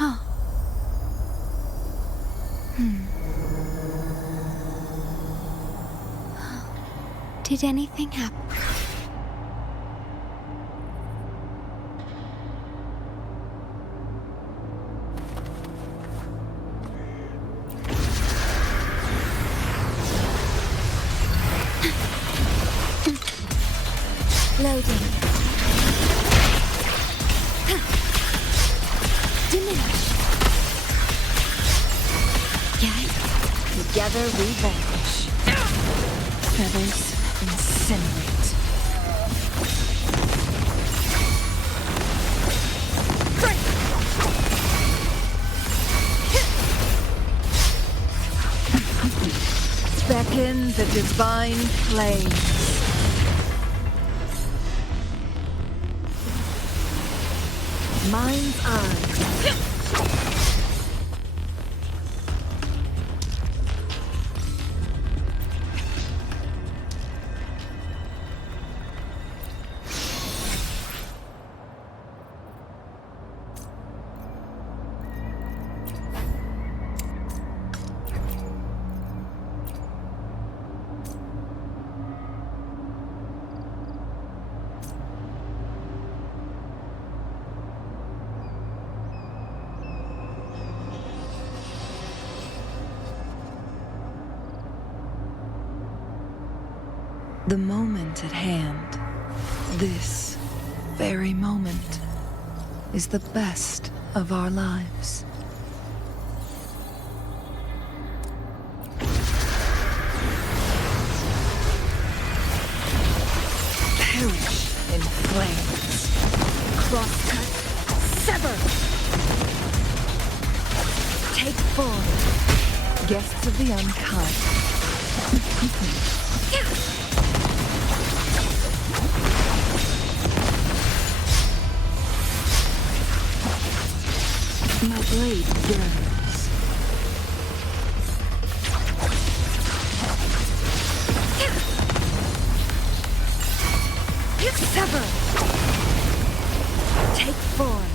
Oh. Did anything happen? Loading. Diminish. Yes. Together we vanish. Feathers incinerate. Beckon the divine flames. Mind's eye. The moment at hand, this very moment, is the best of our lives. Perish in flames. Crosscut, sever! Take form, guests of the unkind. My blade yearns. Sever! Take form.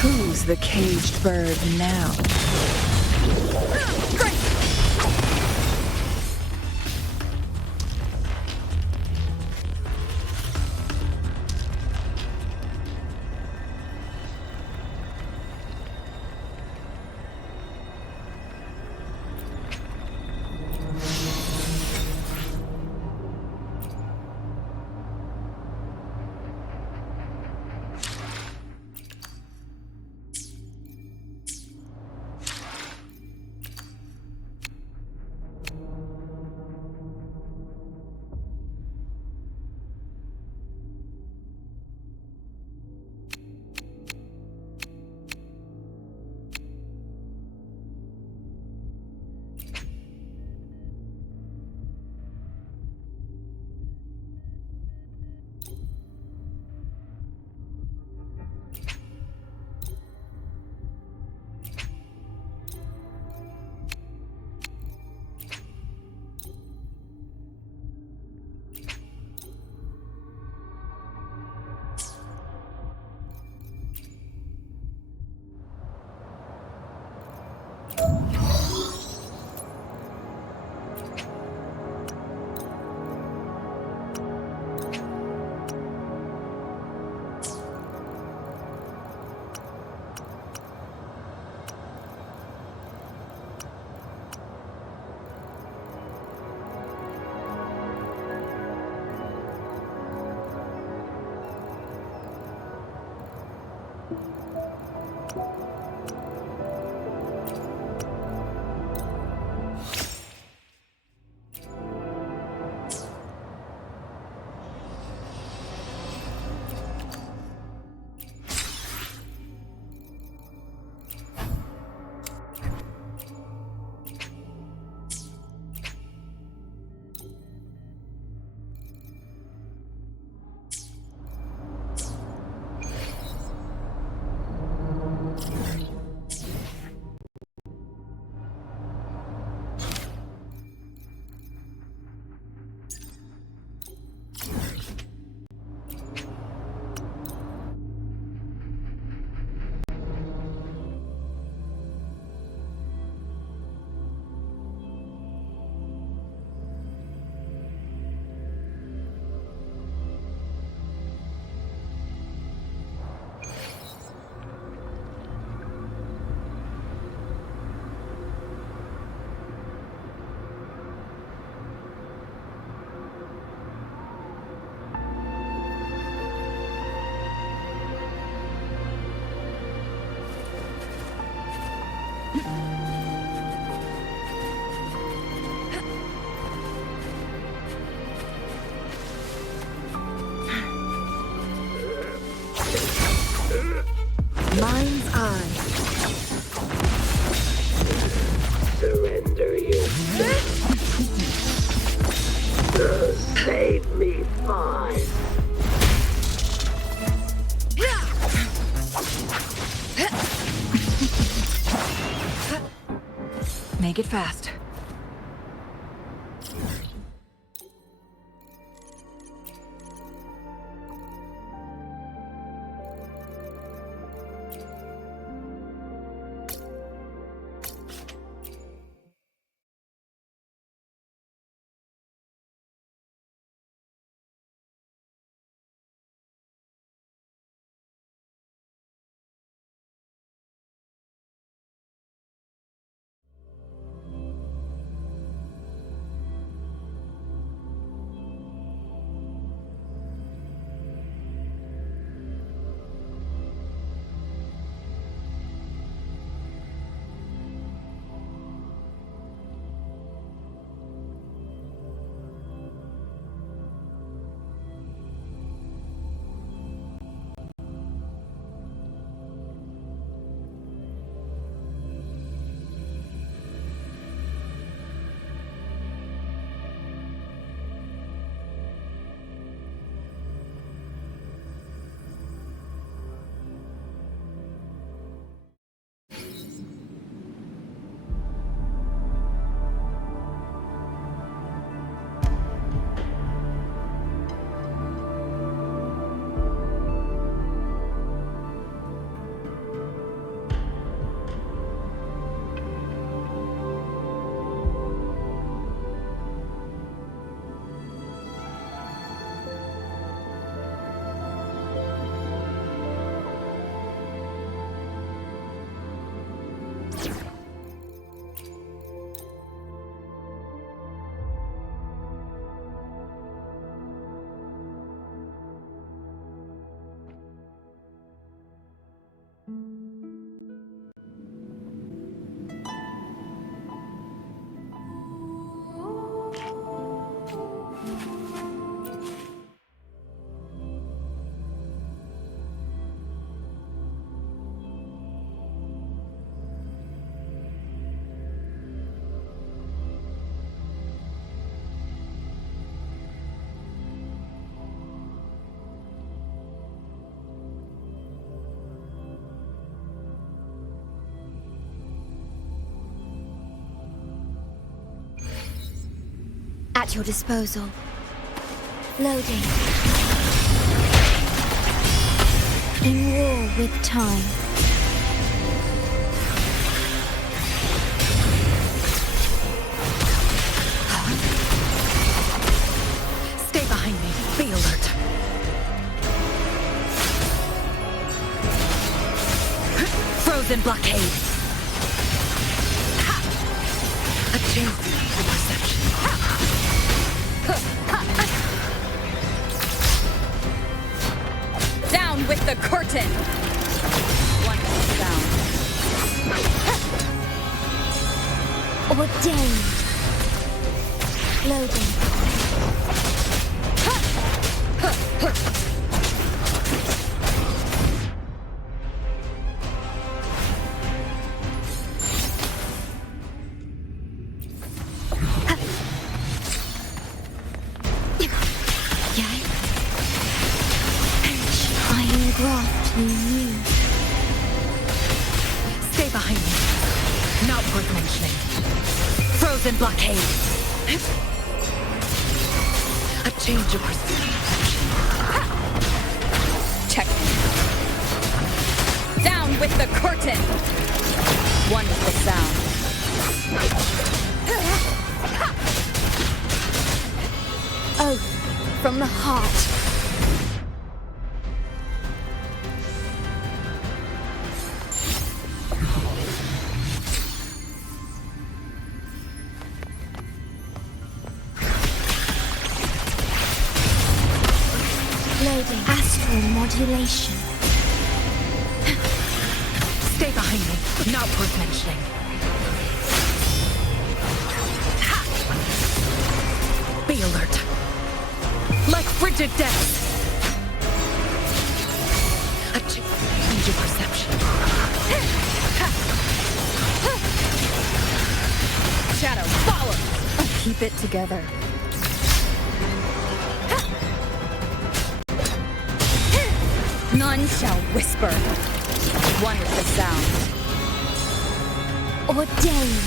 Who's the caged bird now? mind's eye. Surrender yourself. Save me, fine. Make it fast. At your disposal. Loading. In war with time. Stay behind me. Be alert. Frozen blockade. A change in perception. Down with the curtain! One down. Ordained. Loading. Iron graft you knew. Stay behind me. Not worth mentioning. Frozen blockade. A change of perception. Check. Down with the curtain! Wonderful sound. Oath from the heart. Loading. Astral modulation. Stay behind me. Not worth mentioning. Be alert. Like frigid death. A change change of perception. Shadow, follow! Keep it together. None shall whisper. One with the sound. Ordained.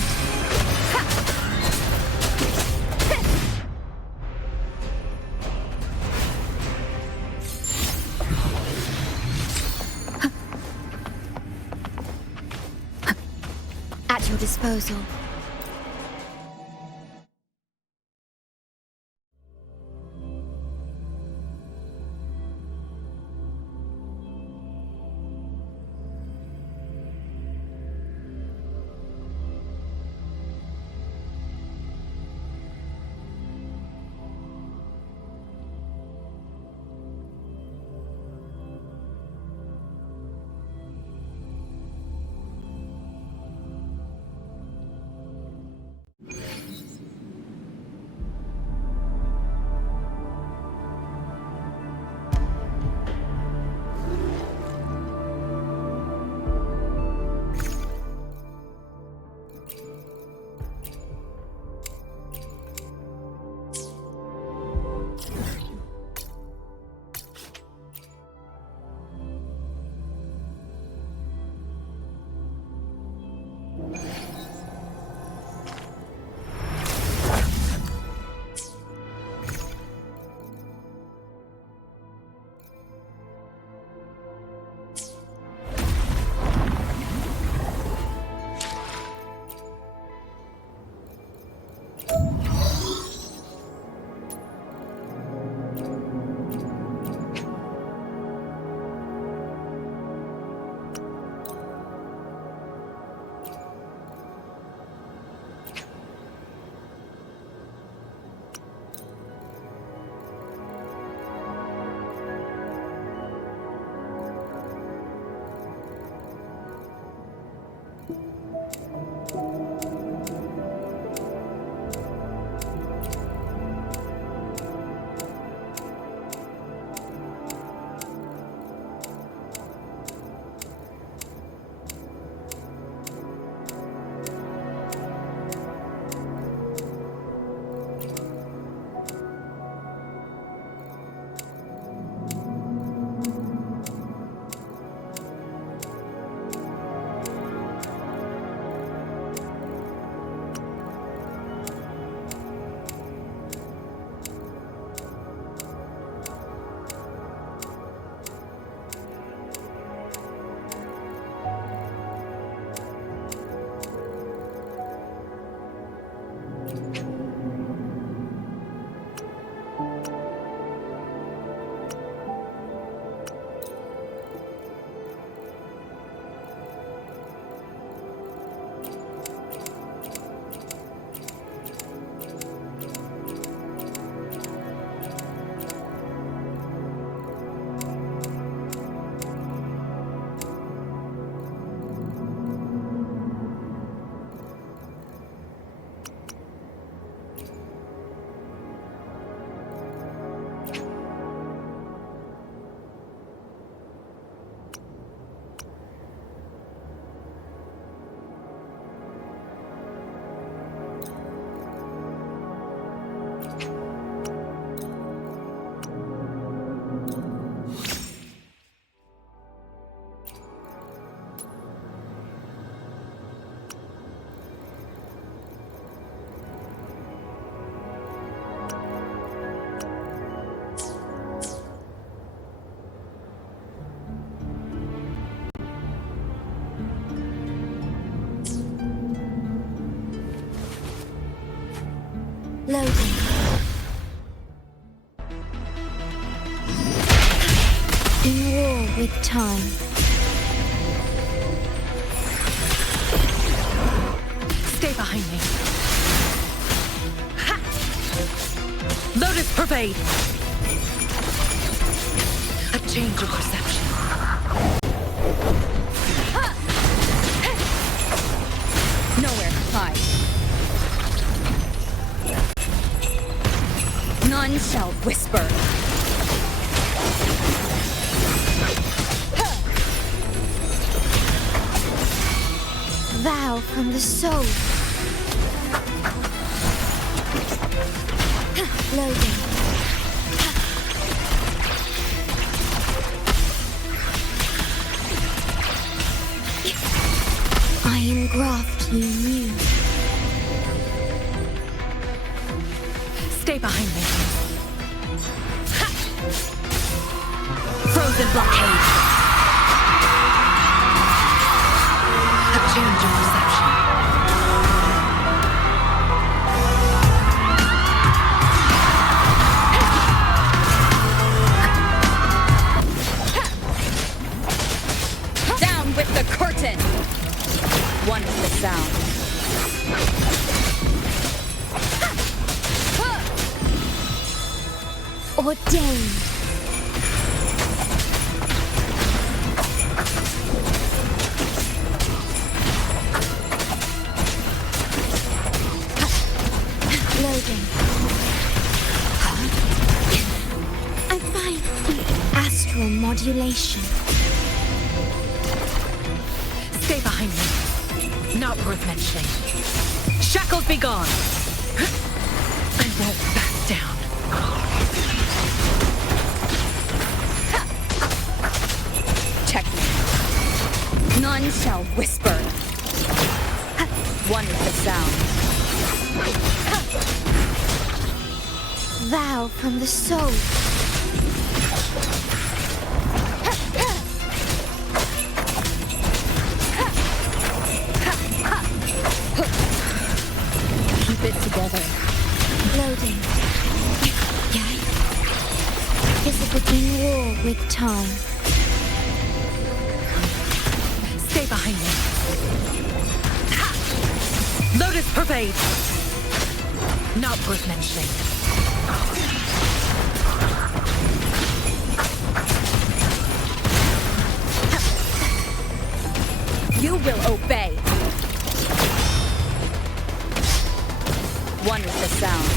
At your disposal. Loading. In war with time. Stay behind me. Ha! Lotus pervade. A change of perception. Nowhere to hide. None shall whisper. Vow from the soul. Loading. I engraft you new. Stay behind me. Ha! Frozen blockade. A change of perception. Down with the curtain. One with the sound. Ordained. Loading. I find the astral modulation. Stay behind me. Not worth mentioning. Shackles be gone. I won't back down. Checkmate. None shall whisper. One with the sound. Vow from the soul. Keep it together. Loading. Physical in war with time. Stay behind me. Ha! Lotus pervade. Not worth mentioning. You will obey. One with the sound.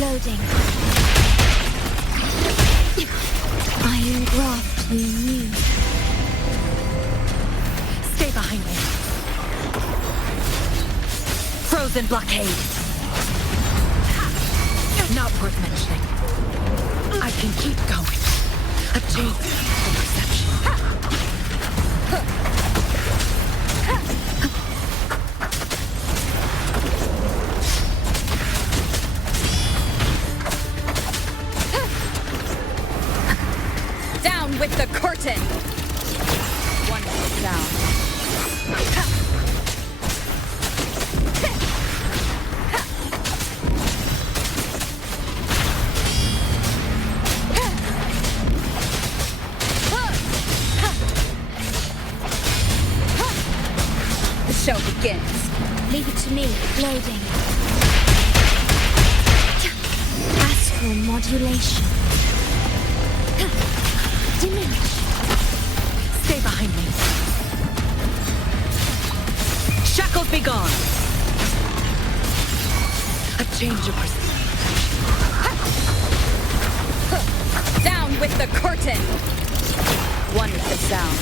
Loading. I engraft you new. Stay behind me. Frozen blockade. Not worth mentioning. I can keep going. A change of perception. Down with the curtain. One with the sound. The show begins. Leave it to me. Loading. Astral modulation. Diminish. Stay behind me. Shackles be gone. A change of perception. Down with the curtain. One with the sound.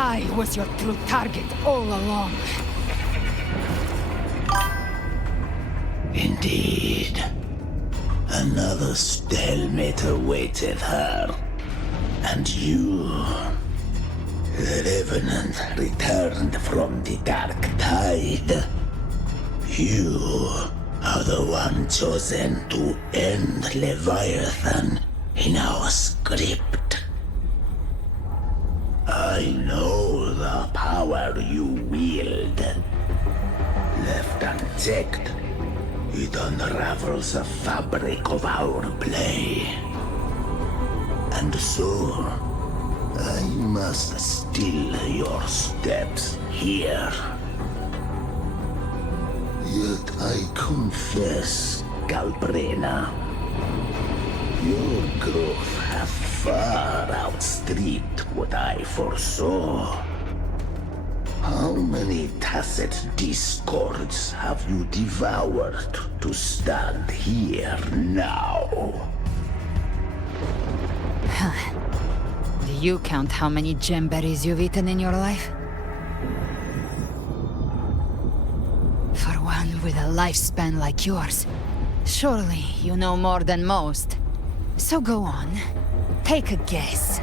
I was your true target all along. Indeed. Another stalemate awaited her. And you... The Revenant returned from the Dark Tide. You are the one chosen to end Leviathan in our script. I know the power you wield. Left unchecked, it unravels the fabric of our play. And so, I must still your steps here. Yet I confess, Galbrena, your growth hath far outstripped what I foresaw. How many tacit discords have you devoured to stand here now? Do you count how many gemberries you've eaten in your life? For one with a lifespan like yours, surely you know more than most. So go on, take a guess.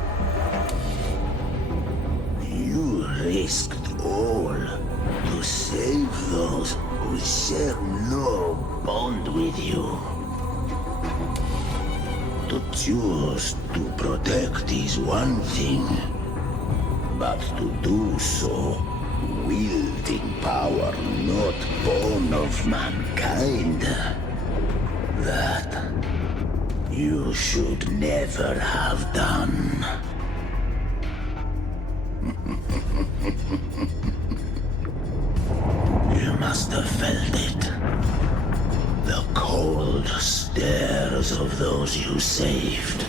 You risked all to save those who share no bond with you. To choose to protect is one thing, but to do so wielding power not born of mankind, that you should never have done. You must have felt it. The cold stares of those you saved.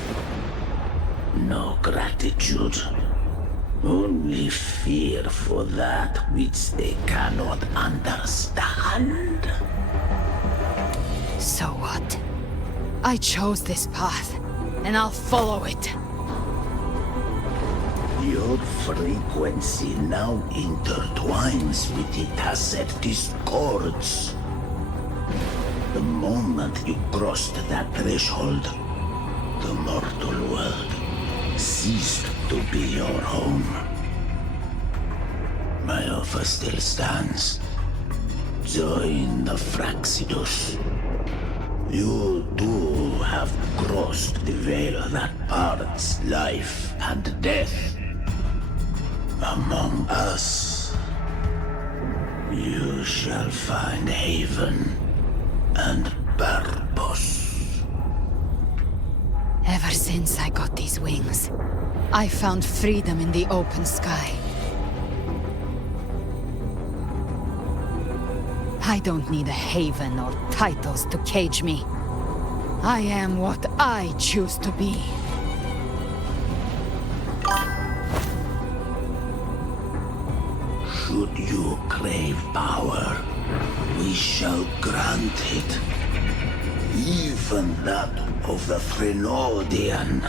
No gratitude. Only fear for that which they cannot understand. So what? I chose this path, and I'll follow it. Your frequency now intertwines with the tacit discords. The moment you crossed that threshold, the mortal world ceased to be your home. My offer still stands. Join the Fraxidus. You too have crossed the veil that parts life and death. Among us, you shall find haven and purpose. Ever since I got these wings, I found freedom in the open sky. I don't need a haven or titles to cage me. I am what I choose to be. Should you crave power, we shall grant it. Even that of the Frenodian.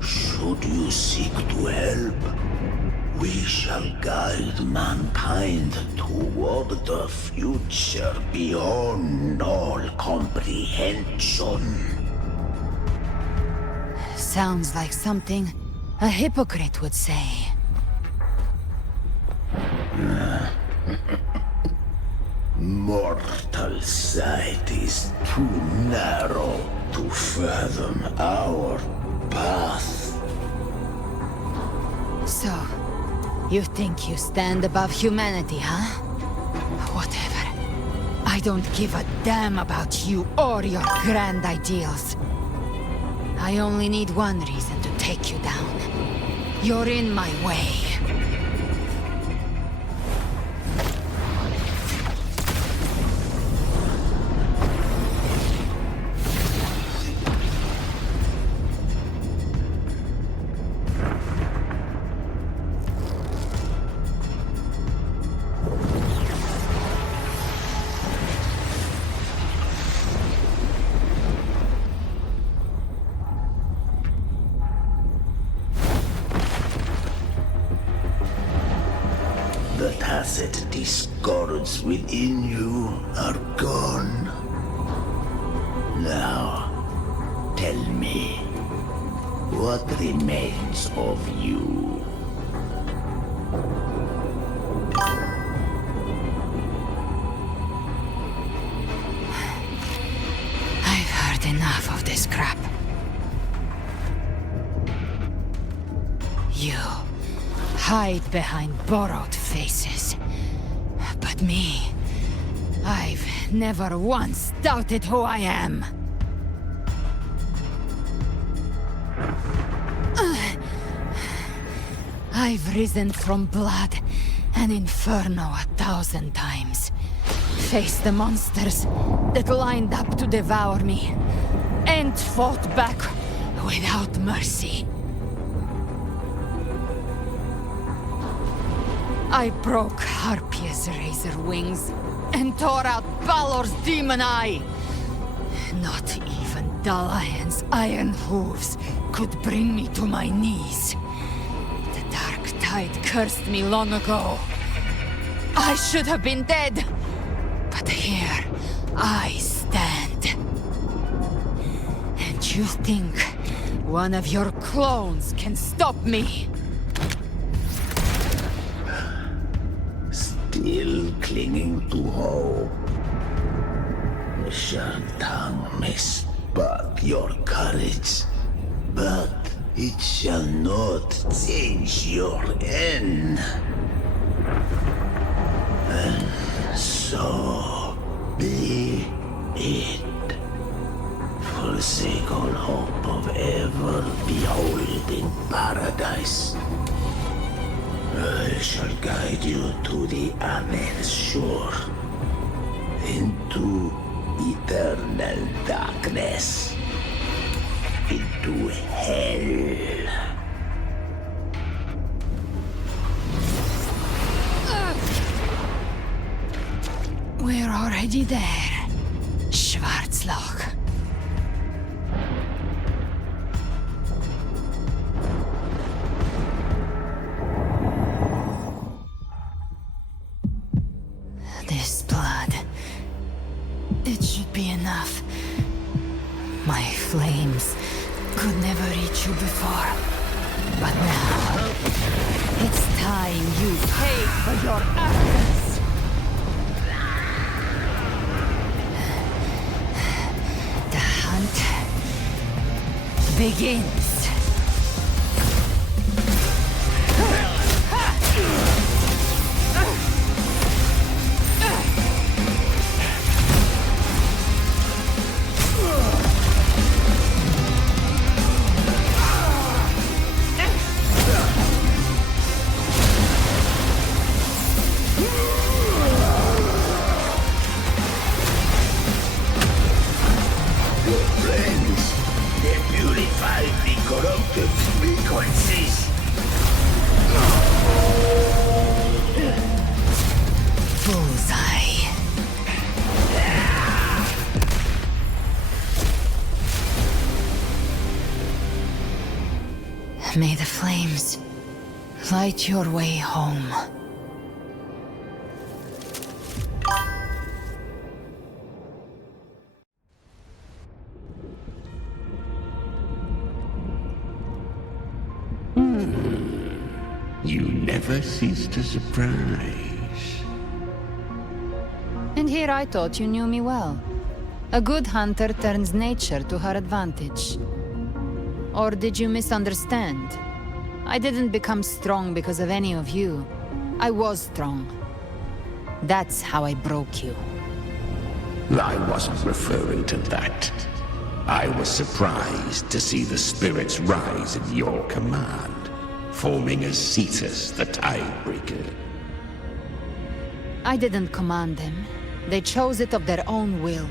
Should you seek to help, we shall guide mankind toward the future beyond all comprehension. Sounds like something a hypocrite would say. Mortal sight is too narrow to fathom our path. So, you think you stand above humanity, huh? Whatever. I don't give a damn about you or your grand ideals. I only need one reason to take you down. You're in my way. acid discords within you are gone. Now, tell me, what remains of you? I've heard enough of this crap. You hide behind borrowed faces. But me, I've never once doubted who I am. I've risen from blood and inferno 1,000 times. Faced the monsters that lined up to devour me, and fought back without mercy. I broke Harpia's razor wings and tore out Balor's demon eye. Not even Dalahan's iron hooves could bring me to my knees. The dark tide cursed me long ago. I should have been dead, but here I stand. And you think one of your clones can stop me? Still clinging to hope. The sharp tongue may spark your courage, but it shall not change your end. And so be it. Forsake all hope of ever beholding paradise. I shall guide you to the other shore, into eternal darkness, into hell. We're already there, Schwarzloch. This blood, it should be enough. My flames could never reach you before, but now it's time you pay for your actions. The hunt begins. Bullseye. May the flames light your way home. You never cease to surprise. And here I thought you knew me well. A good hunter turns nature to her advantage. Or did you misunderstand? I didn't become strong because of any of you. I was strong. That's how I broke you. I wasn't referring to that. I was surprised to see the spirits rise in your command, forming as Cetus the Tidebreaker. I didn't command them. They chose it of their own will.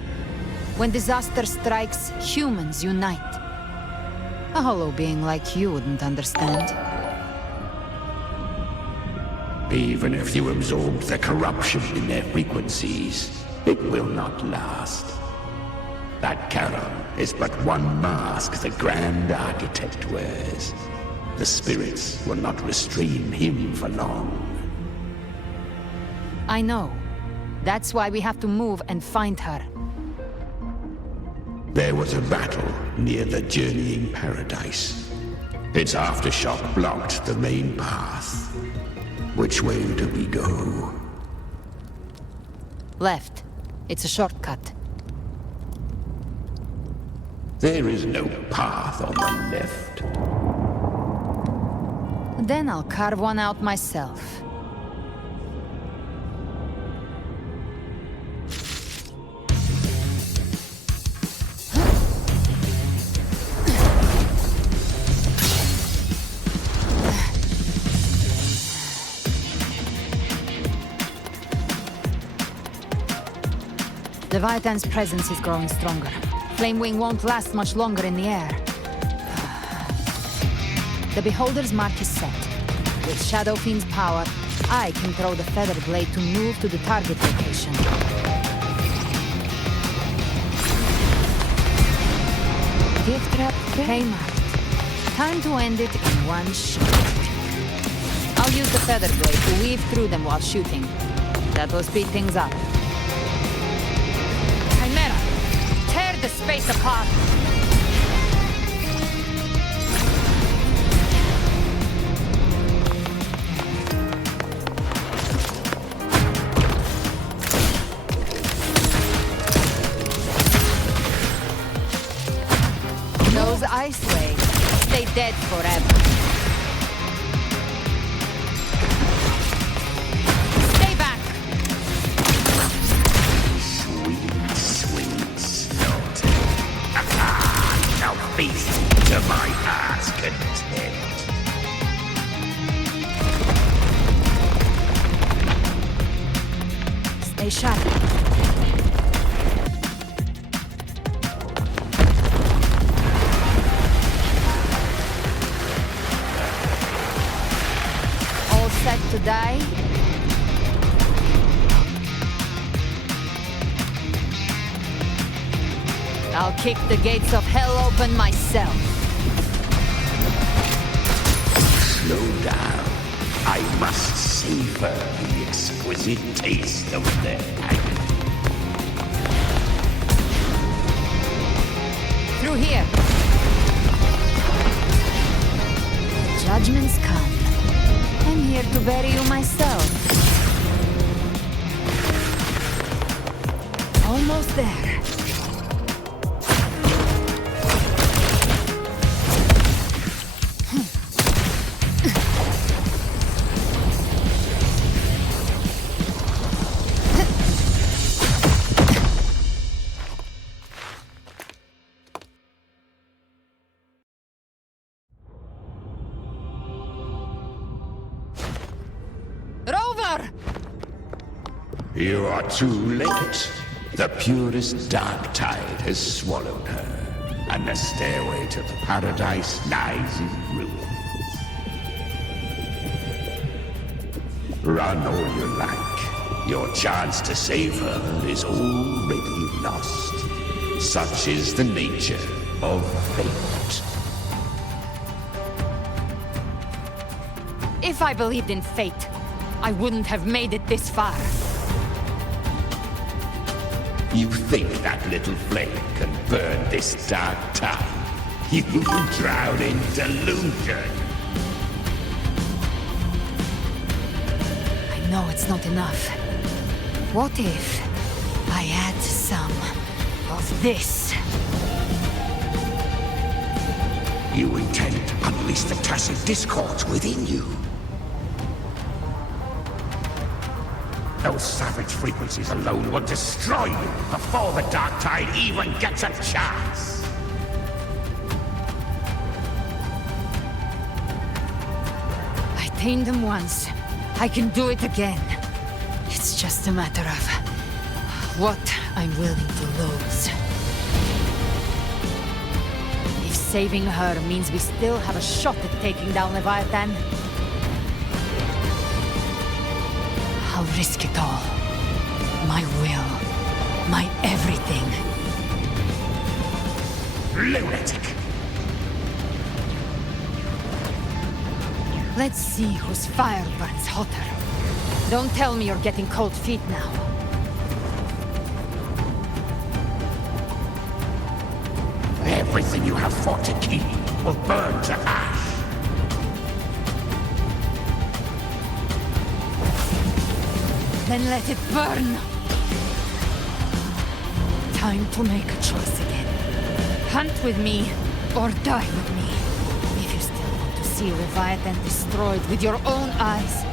When disaster strikes, humans unite. A hollow being like you wouldn't understand. Even if you absorb the corruption in their frequencies, it will not last. That Charon is but one mask the Grand Architect wears. The spirits will not restrain him for long. I know. That's why we have to move and find her. There was a battle near the Journeying Paradise. Its aftershock blocked the main path. Which way do we go? Left. It's a shortcut. There is no path on the left. Then I'll carve one out myself. Leviathan's presence is growing stronger. Flamewing won't last much longer in the air. The Beholder's mark is set. With Shadow Fiend's power, I can throw the Feather Blade to move to the target location. Gift trap came out. Time to end it in one shot. I'll use the Feather Blade to weave through them while shooting. That will speed things up. Chimera! Tear the space apart! Those ice waves stay dead forever. Stay back! Sweet slaughter. Now feast to my heart's content. Stay sharp. All set to die? I'll kick the gates of hell open myself. Slow down. I must savor the exquisite taste of their agony. Through here. Judgments come. I'm here to bury you myself. Almost there. Rover! You are too late. The purest dark tide has swallowed her, and the stairway to the paradise lies in ruins. Run all you like. Your chance to save her is already lost. Such is the nature of fate. If I believed in fate, I wouldn't have made it this far. You think that little flame can burn this dark tide? You drown in delusion. I know it's not enough. What if I add some of this? You intend to unleash the tacit discords within you. Those savage frequencies alone will destroy you before the dark tide even gets a chance. I tamed them once. I can do it again. It's just a matter of what I'm willing to lose. If saving her means we still have a shot at taking down Leviathan, I'll risk it all. My will. My everything. Lunatic! Let's see whose fire burns hotter. Don't tell me you're getting cold feet now. Everything you have fought to keep will burn to ash. Then let it burn! Time to make a choice again. Hunt with me, or die with me. If you still want to see Leviathan destroyed with your own eyes,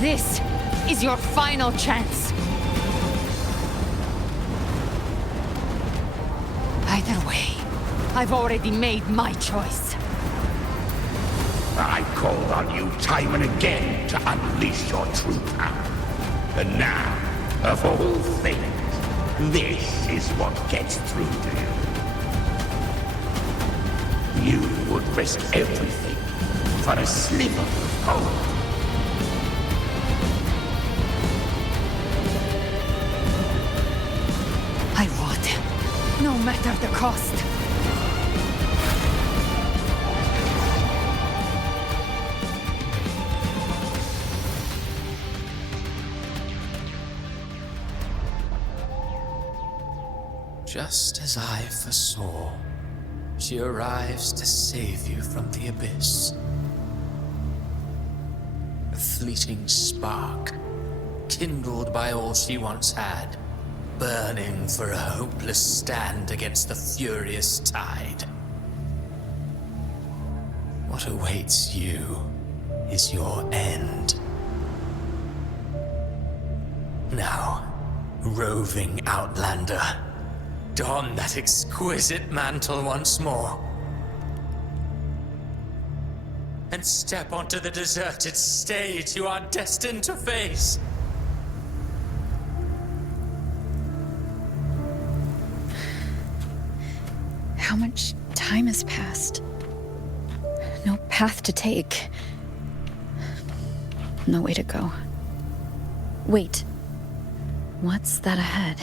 this is your final chance. Either way, I've already made my choice. I called on you time and again to unleash your true power. And now, of all things, this is what gets through to you. You would risk everything for a sliver of gold. I would, no matter the cost. Just as I foresaw, she arrives to save you from the abyss. A fleeting spark, kindled by all she once had, burning for a hopeless stand against the furious tide. What awaits you is your end. Now, roving outlander, don that exquisite mantle once more. And step onto the deserted stage you are destined to face. How much time has passed? No path to take. No way to go. Wait. What's that ahead?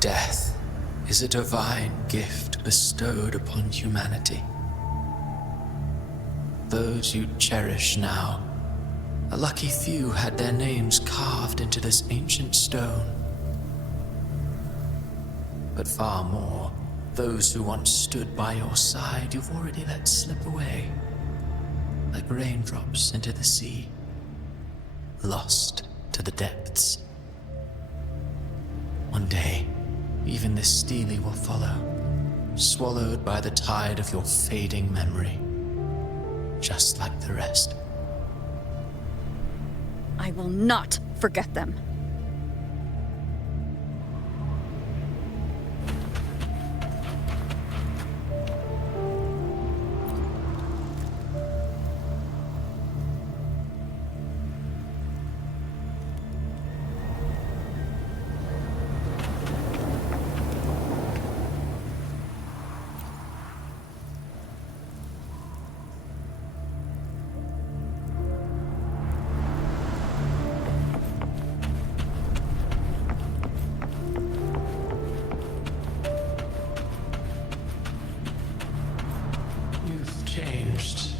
Death is a divine gift bestowed upon humanity. Those you cherish now, a lucky few had their names carved into this ancient stone. But far more, those who once stood by your side you've already let slip away, like raindrops into the sea, lost to the depths. One day, even this Steely will follow, swallowed by the tide of your fading memory, just like the rest. I will not forget them.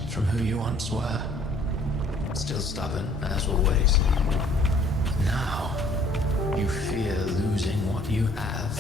From who you once were. Still stubborn, as always. Now, you fear losing what you have.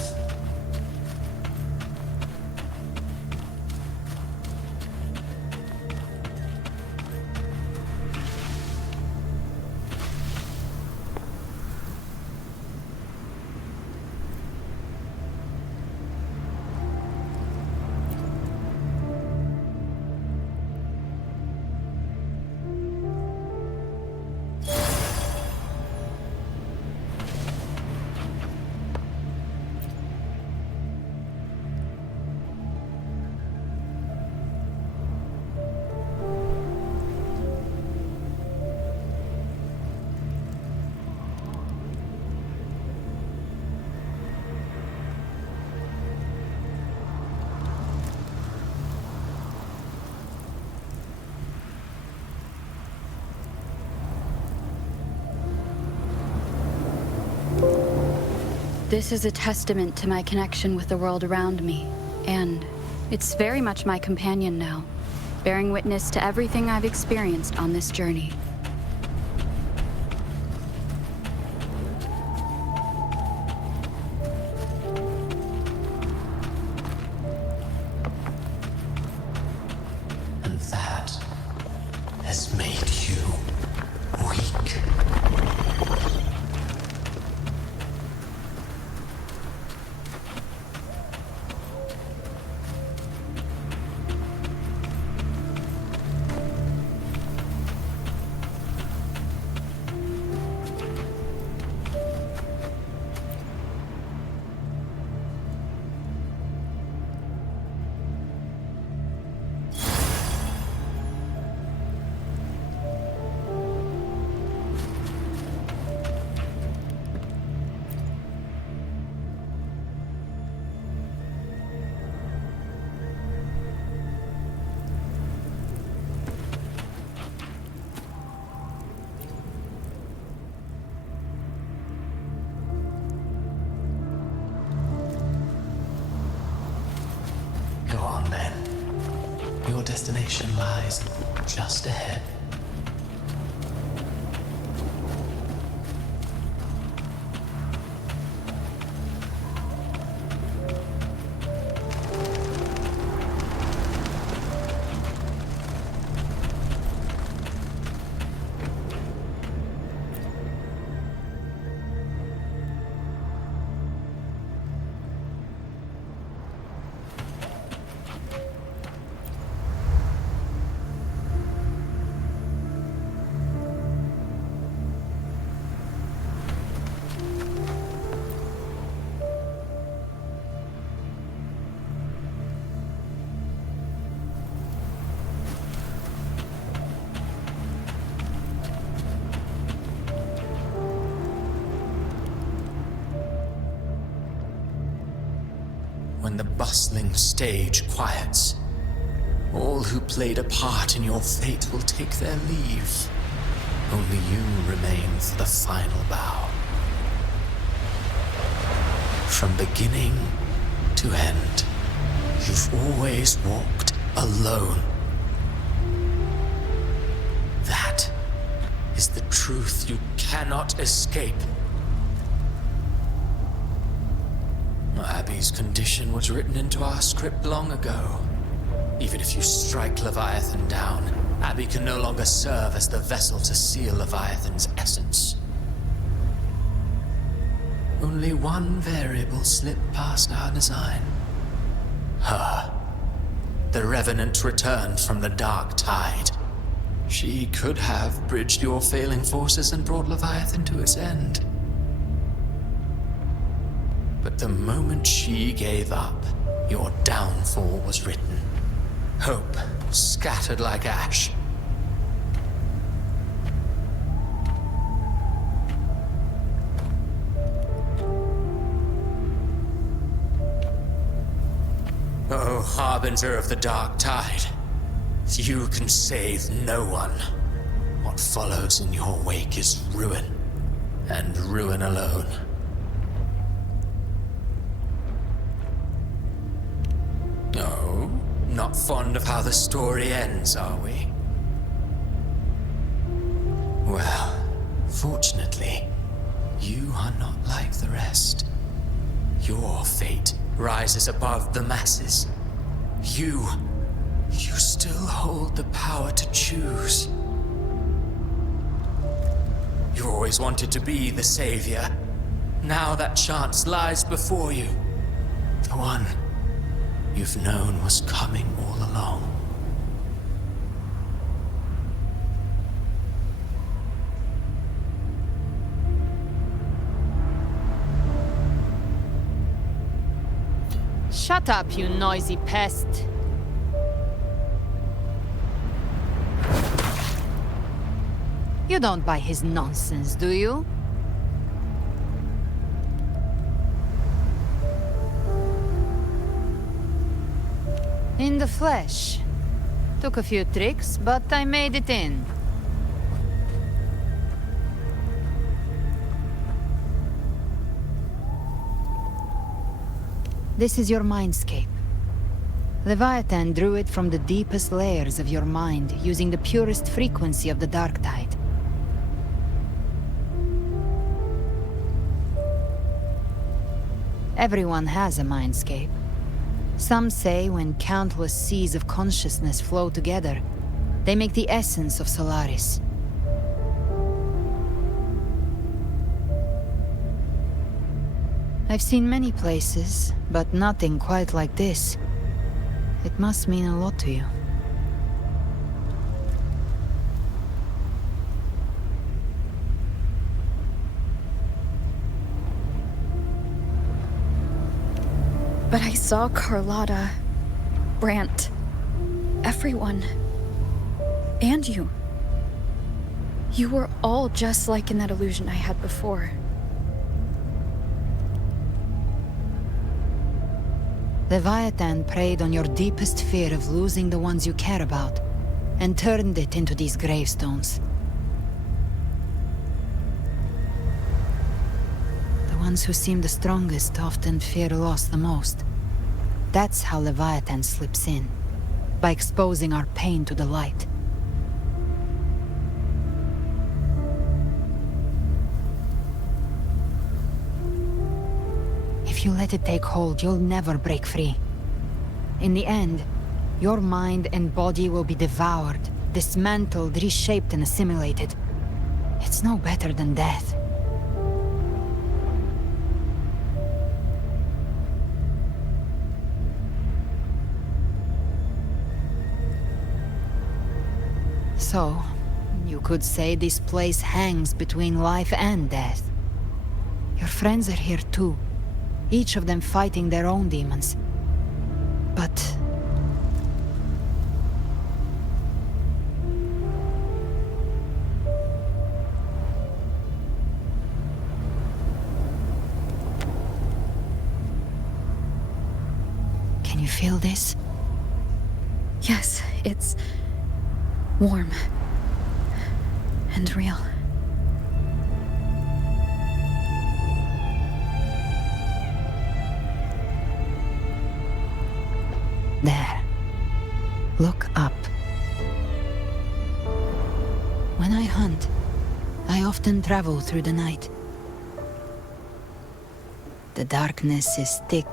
This is a testament to my connection with the world around me, and it's very much my companion now, bearing witness to everything I've experienced on this journey. And that has made you weak. Go on then. Your destination lies just ahead. When the bustling stage quiets, all who played a part in your fate will take their leave. Only you remain for the final bow. From beginning to end, you've always walked alone. That is the truth you cannot escape. Abby's condition was written into our script long ago. Even if you strike Leviathan down, Abby can no longer serve as the vessel to seal Leviathan's essence. Only one variable slipped past our design. Her. The Revenant returned from the dark tide. She could have bridged your failing forces and brought Leviathan to its end. But the moment she gave up, your downfall was written. Hope scattered like ash. Oh, harbinger of the dark tide, you can save no one. What follows in your wake is ruin, and ruin alone. No, not fond of how the story ends, are we? Well, fortunately, you are not like the rest. Your fate rises above the masses. You still hold the power to choose. You always wanted to be the savior. Now that chance lies before you. The one you've known was coming all along. Shut up, you noisy pest. You don't buy his nonsense, do you? In the flesh. Took a few tricks, but I made it in. This is your mindscape. Leviathan drew it from the deepest layers of your mind, using the purest frequency of the dark tide. Everyone has a mindscape. Some say when countless seas of consciousness flow together, they make the essence of Solaris. I've seen many places, but nothing quite like this. It must mean a lot to you. But I saw Carlotta, Brant, everyone. And you. You were all just like in that illusion I had before. Leviathan preyed on your deepest fear of losing the ones you care about, and turned it into these gravestones. The ones who seem the strongest often fear loss the most. That's how Leviathan slips in, by exposing our pain to the light. If you let it take hold, you'll never break free. In the end, your mind and body will be devoured, dismantled, reshaped, and assimilated. It's no better than death. So, you could say this place hangs between life and death. Your friends are here too. Each of them fighting their own demons. But... can you feel this? Yes, it's warm and real. There. Look up. When I hunt, I often travel through the night. The darkness is thick,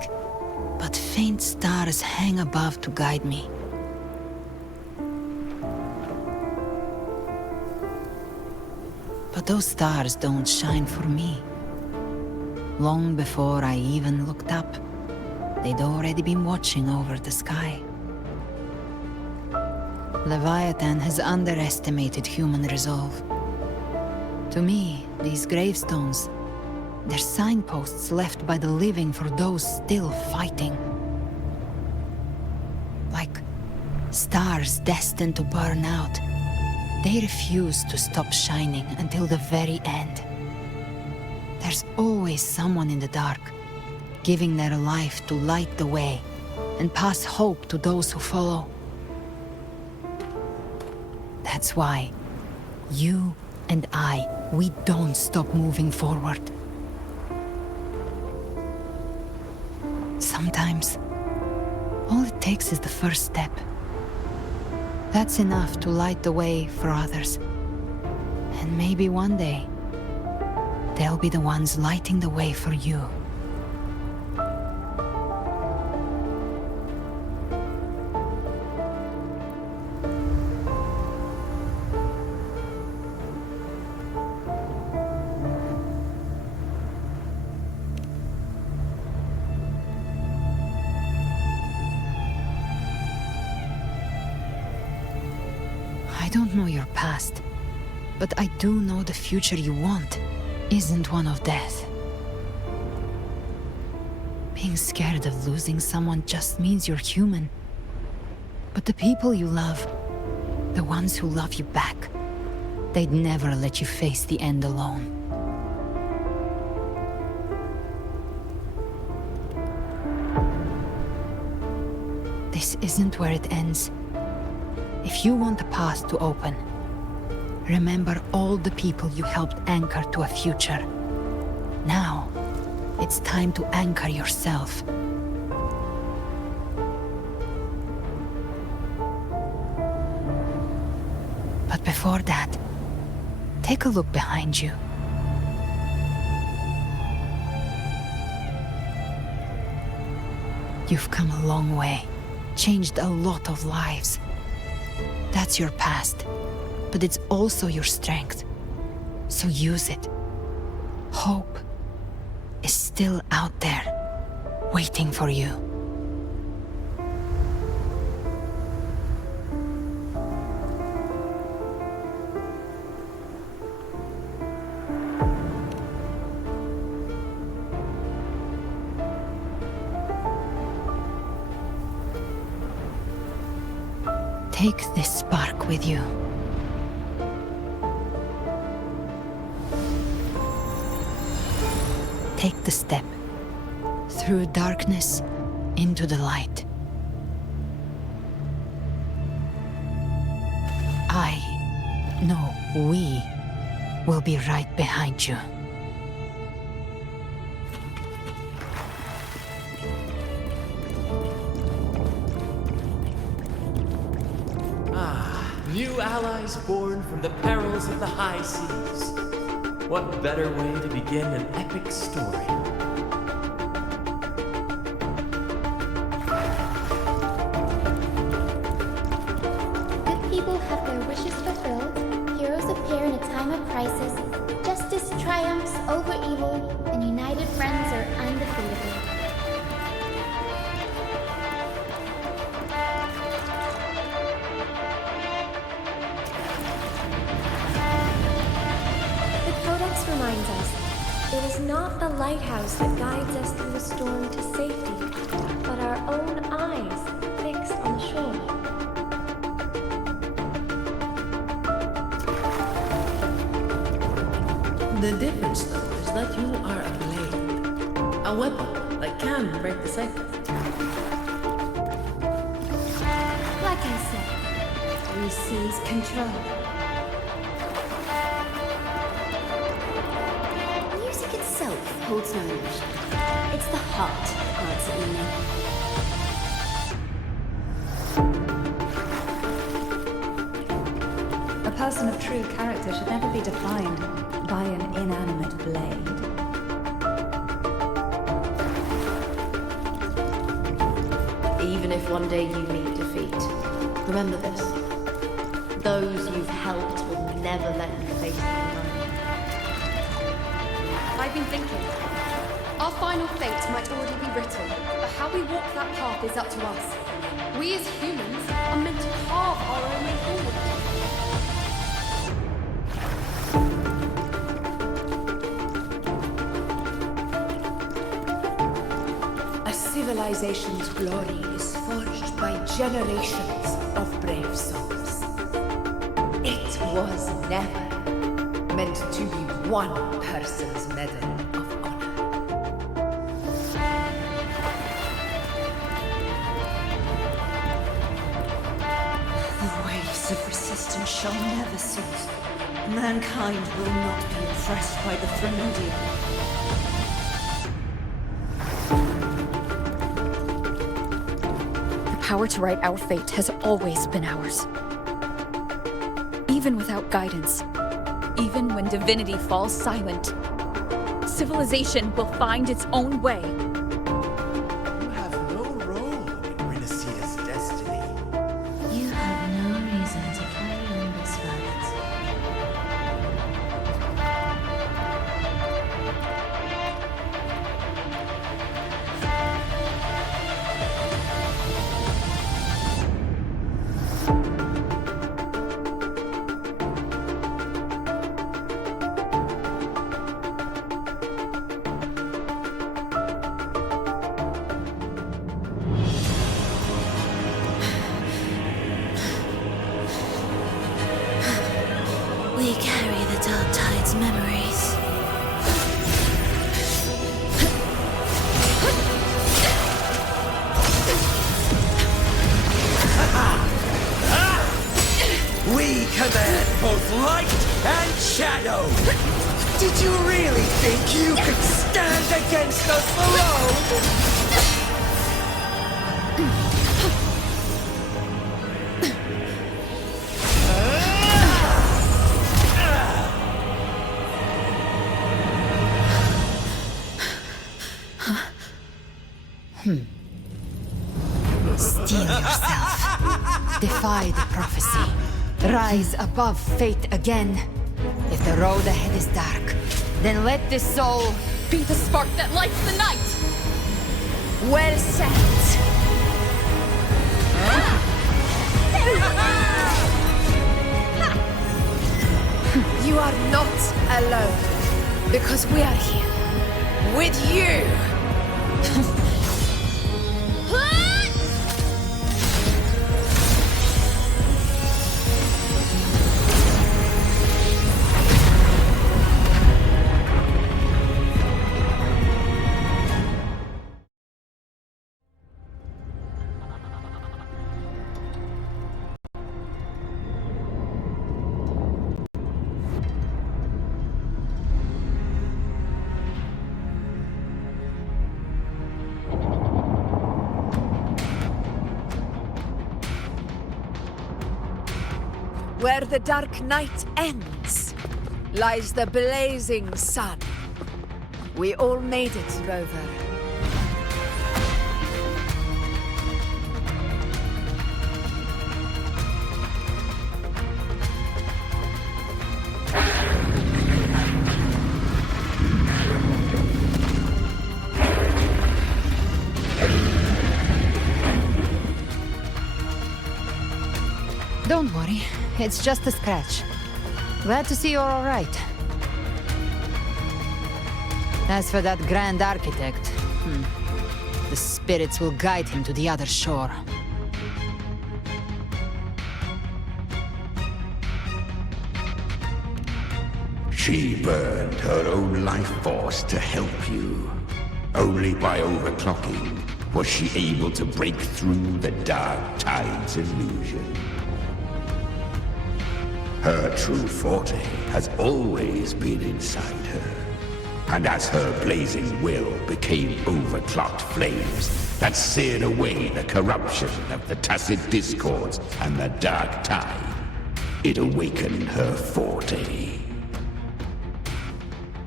but faint stars hang above to guide me. But those stars don't shine for me. Long before I even looked up, they'd already been watching over the sky. Leviathan has underestimated human resolve. To me, these gravestones, they're signposts left by the living for those still fighting. Like stars destined to burn out, they refuse to stop shining until the very end. There's always someone in the dark, giving their life to light the way and pass hope to those who follow. That's why you and I, we don't stop moving forward. Sometimes, all it takes is the first step. That's enough to light the way for others. And maybe one day, they'll be the ones lighting the way for you. I don't know your past, but I do know the future you want isn't one of death. Being scared of losing someone just means you're human. But the people you love, the ones who love you back, they'd never let you face the end alone. This isn't where it ends. If you want a path to open, remember all the people you helped anchor to a future. Now, it's time to anchor yourself. But before that, take a look behind you. You've come a long way, changed a lot of lives. That's your past, but it's also your strength. So use it. Hope is still out there, waiting for you. Take this spark with you. Take the step through darkness into the light. We will be right behind you. New allies born from the perils of the high seas. What better way to begin an epic story? Good people have their wishes fulfilled, heroes appear in a time of crisis, justice triumphs over evil, and united friends are undefeatable. Reminds us, it is not the lighthouse that guides us through the storm to safety, but our own eyes fixed on the shore. The difference, though, is that you are a blade. A weapon that can break the cycle. Like I said, we seize control. Holds no emotion. It's the heart that grants it meaning. A person of true character should never be defined by an inanimate blade. Even if one day you meet defeat, remember this. Those you've helped will never let you face them alone. I've been thinking. Our final fate might already be written, but how we walk that path is up to us. We as humans are meant to carve our own way forward. A civilization's glory is forged by generations of brave souls. It was never meant to be one person's medal of honor. The waves of resistance shall never cease. Mankind will not be oppressed by the Thremodian. The power to write our fate has always been ours. Even without guidance, even when divinity falls silent, civilization will find its own way. You have no role in Renicia's destiny. You have no reason to carry on this fight. We carry the Dark Tide's memories. We command both light and shadow! Did you really think you could stand against us alone? Steel yourself. Defy the prophecy. Rise above fate again. If the road ahead is dark, then let this soul Be the spark that lights the night! Well said. You are not alone, because we are here with you. Where the dark night ends, lies the blazing sun. We all made it, Rover. Don't worry, it's just a scratch. Glad to see you're all right. As for that Grand Architect, the spirits will guide him to the other shore. She burned her own life force to help you. Only by overclocking was she able to break through the Dark Tide's illusion. Her true forte has always been inside her. And as her blazing will became overclocked flames that seared away the corruption of the Tacit Discords and the Dark Tide, it awakened her forte.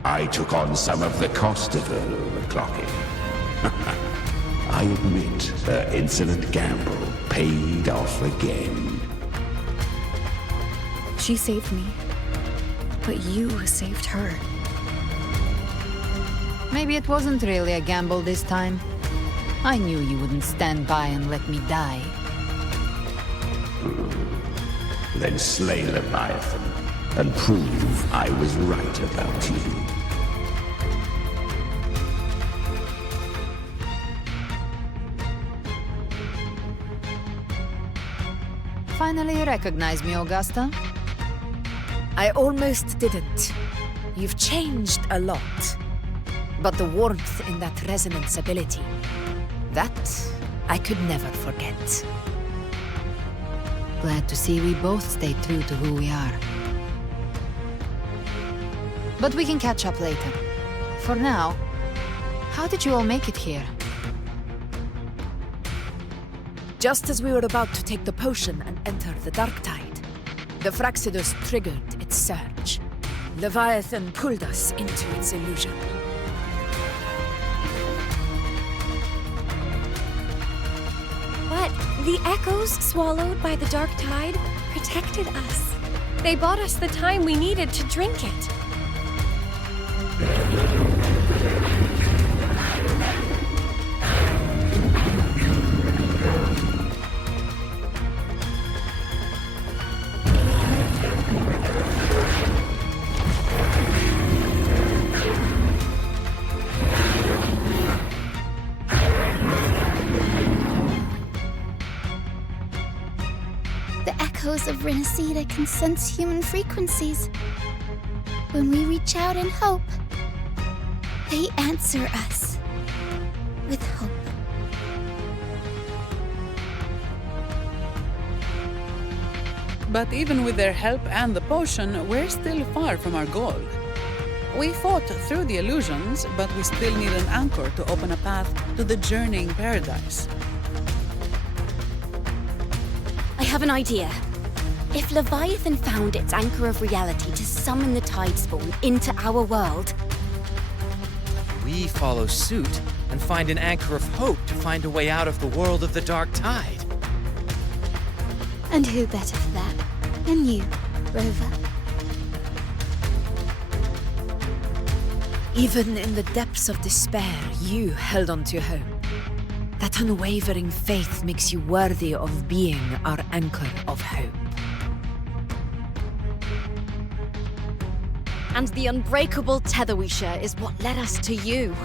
I took on some of the cost of her overclocking. I admit her insolent gamble paid off again. She saved me. But you saved her. Maybe it wasn't really a gamble this time. I knew you wouldn't stand by and let me die. Then slay Leviathan and prove I was right about you. Finally you recognize me, Augusta? I almost didn't. You've changed a lot. But the warmth in that resonance ability, that I could never forget. Glad to see we both stayed true to who we are. But we can catch up later. For now, how did you all make it here? Just as we were about to take the potion and enter the Dark Tide, the Fraxidus triggered its surge. Leviathan pulled us into its illusion. But the echoes swallowed by the Dark Tide protected us. They bought us the time we needed to drink it. Of Renacida can sense human frequencies. When we reach out in hope, they answer us with hope. But even with their help and the potion, we're still far from our goal. We fought through the illusions, but we still need an anchor to open a path to the journeying paradise. I have an idea. If Leviathan found its anchor of reality to summon the Tidespawn into our world, we follow suit and find an anchor of hope to find a way out of the world of the Dark Tide. And who better for that than you, Rover? Even in the depths of despair, you held on to hope. That unwavering faith makes you worthy of being our anchor of hope. And the unbreakable tether we share is what led us to you.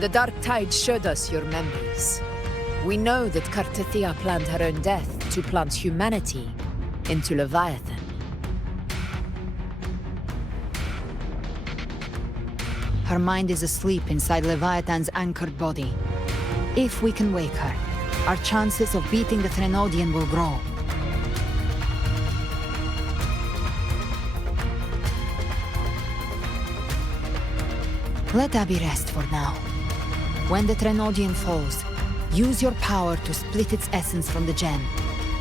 The Dark Tide showed us your memories. We know that Kartithia planned her own death to plant humanity into Leviathan. Her mind is asleep inside Leviathan's anchored body. If we can wake her, our chances of beating the Threnodian will grow. Let Abby rest for now. When the Threnodian falls, use your power to split its essence from the gem,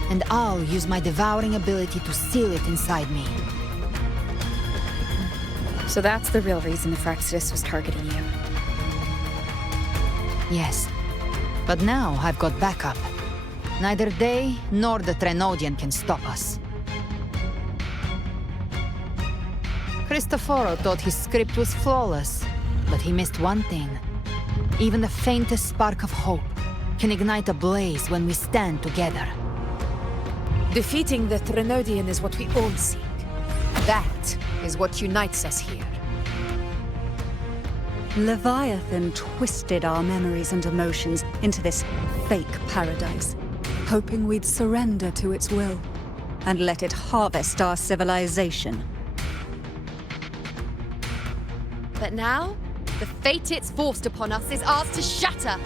and I'll use my devouring ability to seal it inside me. So that's the real reason the Phrexidus was targeting you. Yes. But now I've got backup. Neither they nor the Threnodian can stop us. Cristoforo thought his script was flawless, but he missed one thing. Even the faintest spark of hope can ignite a blaze when we stand together. Defeating the Threnodian is what we all seek. That is what unites us here. Leviathan twisted our memories and emotions into this fake paradise, hoping we'd surrender to its will and let it harvest our civilization. But now, the fate it's forced upon us is ours to shatter.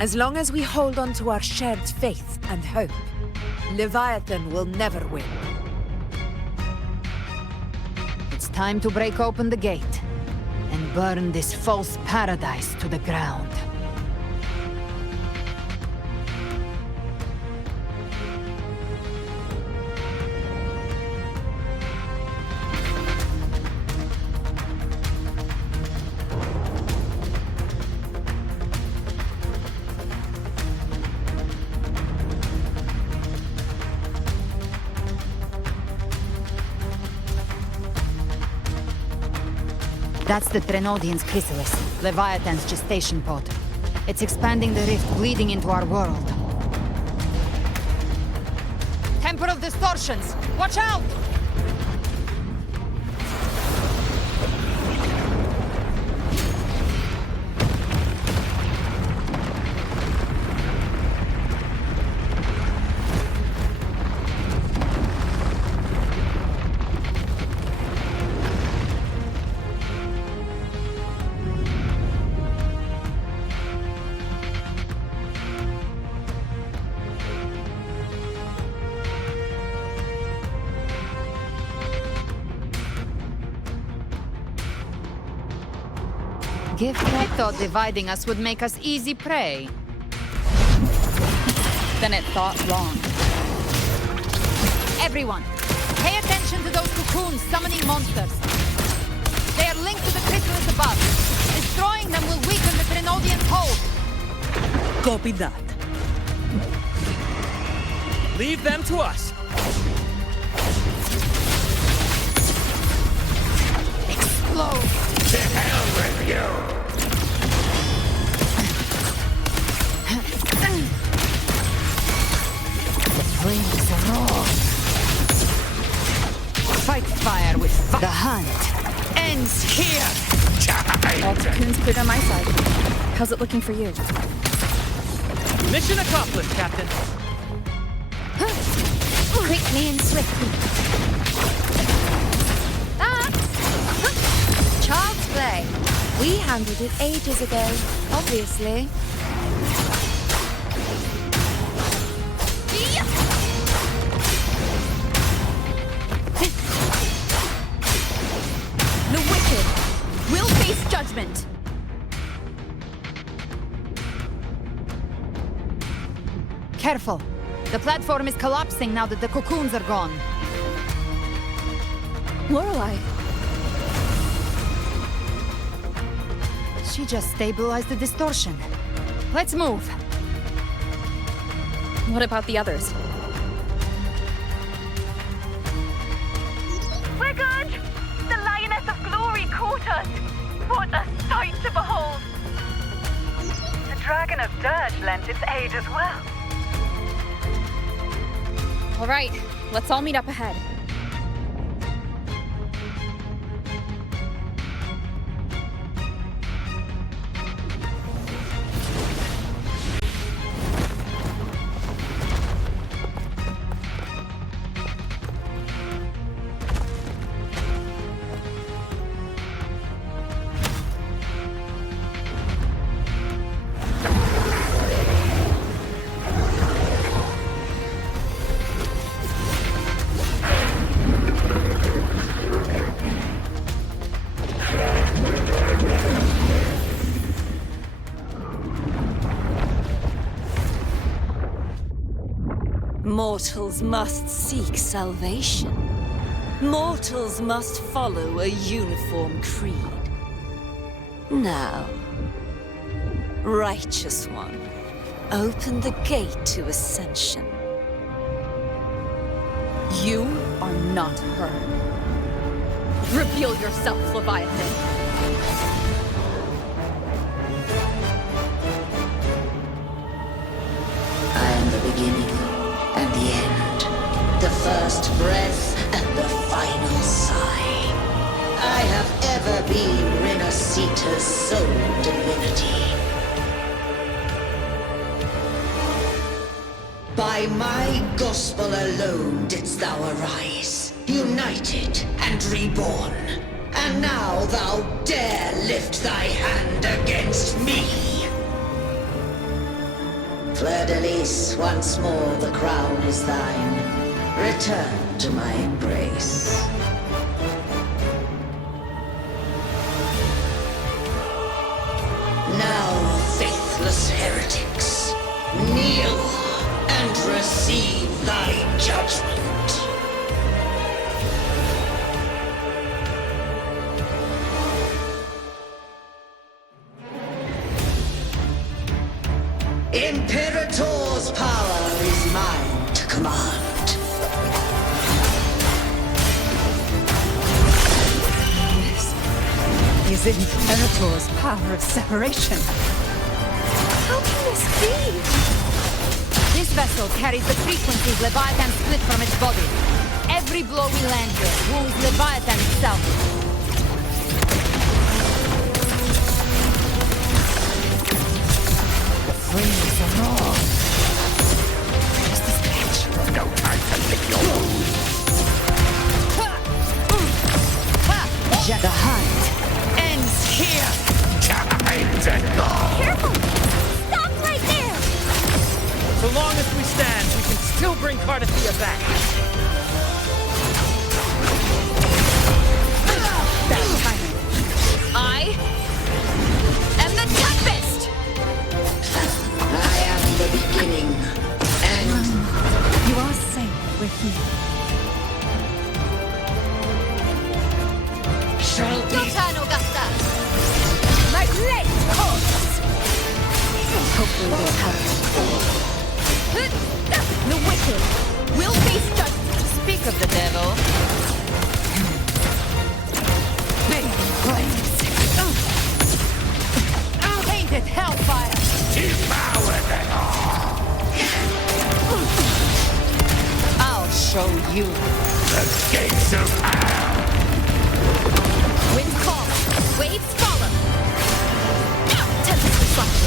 As long as we hold on to our shared faith and hope, Leviathan will never win. It's time to break open the gate and burn this false paradise to the ground. That's the Threnodian's chrysalis, Leviathan's gestation pod. It's expanding the rift bleeding into our world. Temporal distortions! Watch out! I thought dividing us would make us easy prey. Then it thought wrong. Everyone, pay attention to those cocoons summoning monsters. They are linked to the chrysalis above. Destroying them will weaken the Threnodian's hold. Copy that. Leave them to us. Explode! To hell with you! The flames roar. Fight fire with fire. The hunt ends here. All cocoons cleared on my side. How's it looking for you? Mission accomplished, Captain. Quickly and swiftly. That's child's play. We handled it ages ago, obviously. The wicked will face judgment. Careful. The platform is collapsing now that the cocoons are gone. Lorelei. She just stabilized the distortion. Let's move. What about the others? We're good! The Lioness of Glory caught us! What a sight to behold! The Dragon of Dirge lent its aid as well. All right, let's all meet up ahead. Mortals must seek salvation. Mortals must follow a uniform creed. Now, Righteous One, open the gate to ascension. You are not her. Reveal yourself, Leviathan. I am the beginning and the end, the first breath and the final sigh. I have ever been Renacita's sole divinity. By my gospel alone didst thou arise, united and reborn. And now thou dare lift thy hand against me. Fleur-de-Lis, once more the crown is thine. Return to my embrace. Now, faithless heretics, kneel and receive thy judgment. Imperator's power is mine to command. This is Imperator's power of separation. How can this be? This vessel carries the frequencies Leviathan split from its body. Every blow we land here wounds Leviathan itself. Freeze them all. Just a scratch. No time to lick your wounds. The hunt ends here. Time to go. Careful! Stop right there! So long as we stand, we can still bring Cardathia back. Bad timing. I am the Tempest! I am the beginning and You are safe with me. shall Your be. turn, Augusta. My blade holds! Hopefully they'll help. The wicked will face judgment. Speak of the devil. Big flames. Painted hellfire. Devour them all. I'll show you. The gates of hell. Winds call, waves follow. Tempest reflection.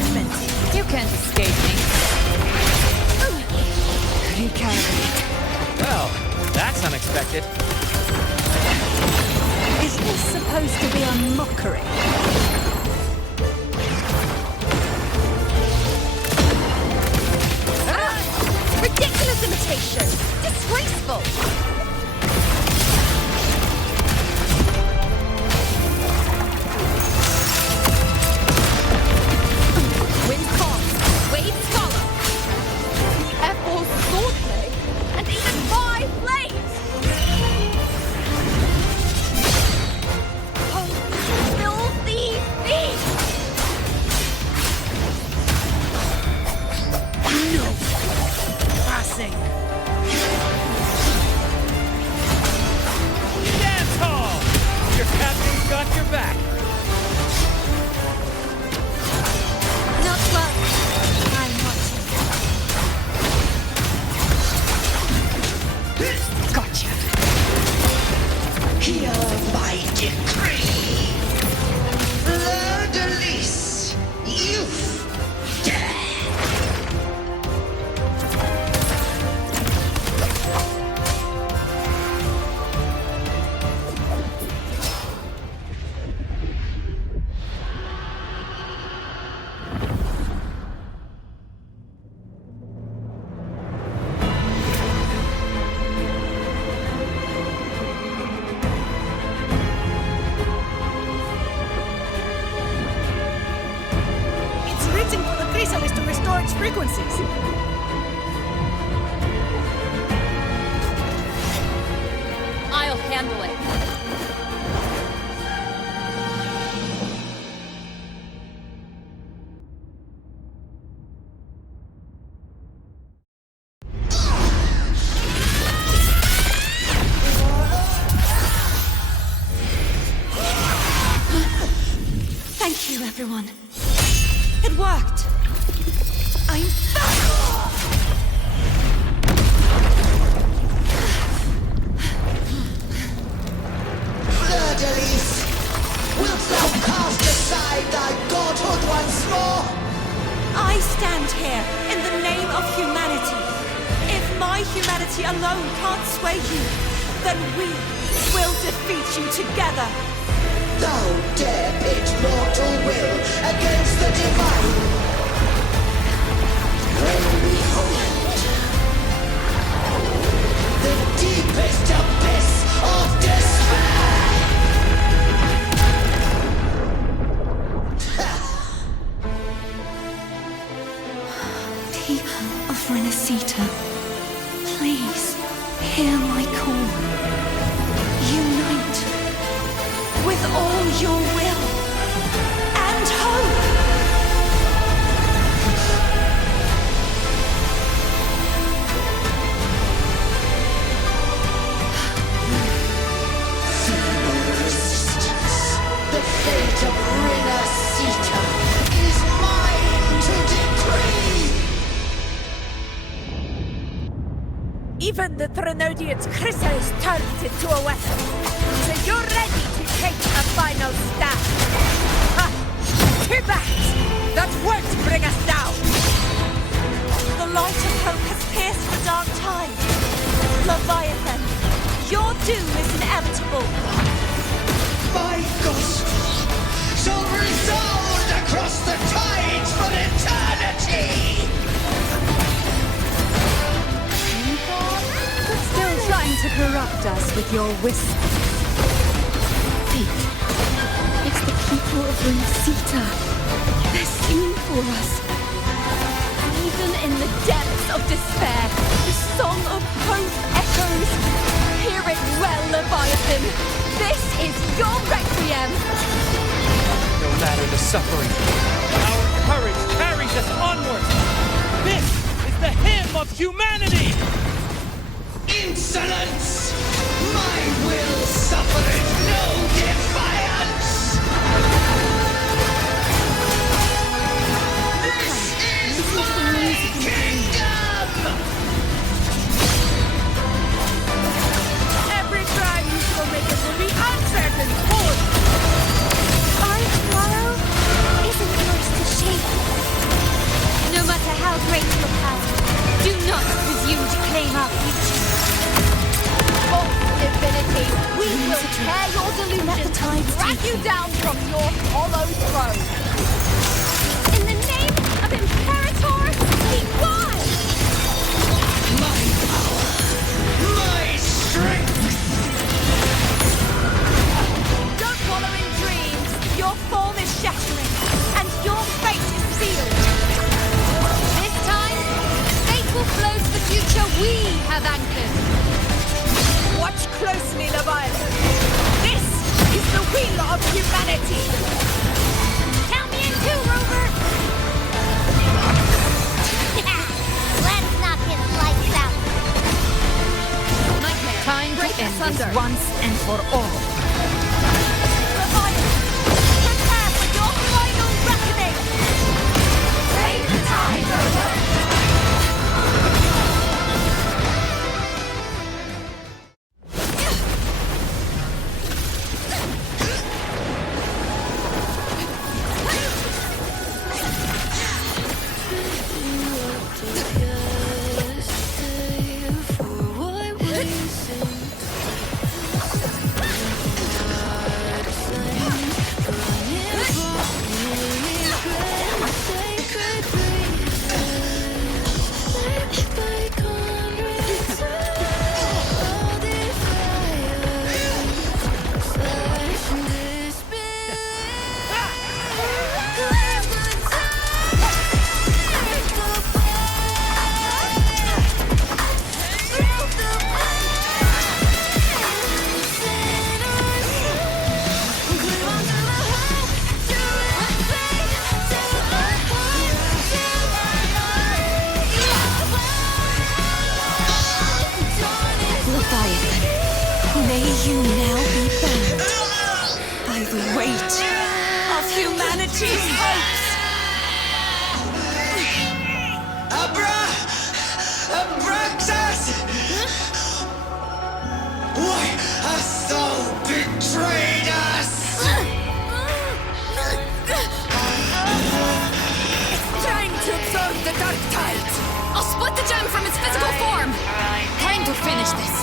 judgment. You can't escape me. Recalibrate. Well, that's unexpected. Is this supposed to be a mockery? Ridiculous imitation! Disgraceful! Wind comes, waves follow. The F4's swordplay, and even my blades! Oh, filthy thief! No! Passing! Dance hall! Your captain's got your back! Not well. I'm watching. Gotcha. Hear my decree. Fleur-de-lis, youth, death. It's written for the chrysalis to restore its frequencies. I'll handle it. Thank you, everyone. It worked. I'm back! Fleur-de-lis, wilt thou cast aside thy godhood once more? I stand here in the name of humanity. If my humanity alone can't sway you, then we will defeat you together. Thou dare pit mortal will against the divine. Well, behold, the deepest abyss of despair. People of Renacita, please hear my call. Unite with all your will and hope. Feeble resistance. The fate of Renacita is mine to decree. Even the Trinodian's chrysalis turned it into a weapon. So you're ready to take a final stand. Ha! Too bad! That won't bring us down! The light of hope has pierced the dark tide. Leviathan, your doom is inevitable. My gospel shall resound across the tides for eternity! Still trying to corrupt us with your whispers. Fate. It's the people of Renacita. They're singing for us. Even in the depths of despair, the song of hope echoes. Hear it well, Leviathan. This is your requiem. No matter the suffering, our courage carries us onward. This is the hymn of humanity! Insolence! My will suffereth no defiance! This is my kingdom! Every crime you commit will be answered in court! Our tomorrow isn't yours to shape. tear your delusions and drag you down from your hollow throne. In the name of Imperator, be wise! My power, my strength! Don't wallow in dreams. Your form is shattering, and your fate is sealed. This time, fate will flow to the future we have anchored. Watch closely, Leviathan. This is the will of humanity. Count me in too, Rover! Let's knock his lights out. Nightmare, Time break to end asunder. this once and for all. Leviathan, prepare for your final reckoning. Take the time, Rover. Leviathan, may you now be bound by the weight of humanity's hopes. Abraxas! Why has Soul betrayed us? Time to absorb the dark tide. I'll split the gem from its physical form. Time to finish this.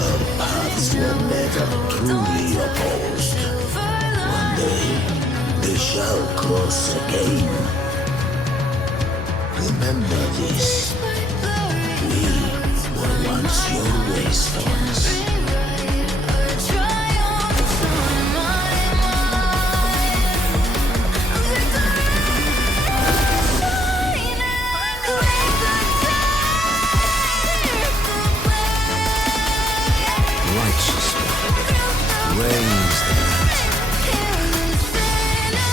Our paths were never truly opposed. One day, they shall cross again. Remember this. We were once your wastelands. Righteous reigns the land.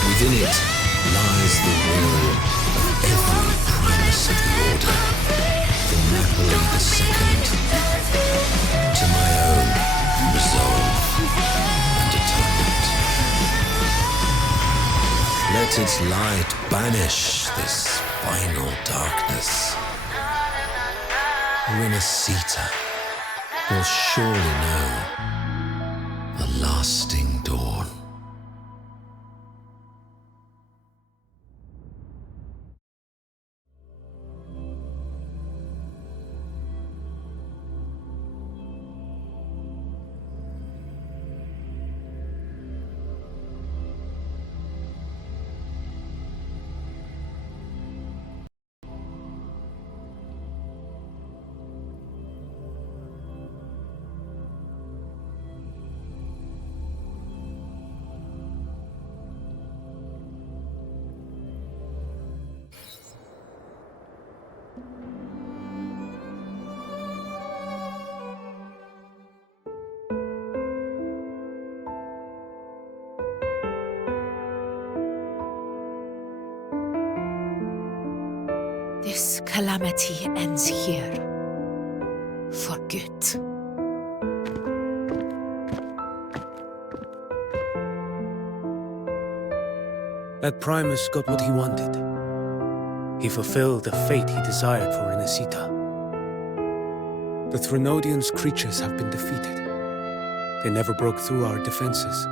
Within it lies the will of every primus of the Order, from Napoli II to my own resolve and atonement. Let its light banish this final darkness. Renacita will surely know a lasting dawn. This calamity ends here. For good. That Primus got what he wanted. He fulfilled the fate he desired for Inesita. The Threnodians' creatures have been defeated. They never broke through our defenses.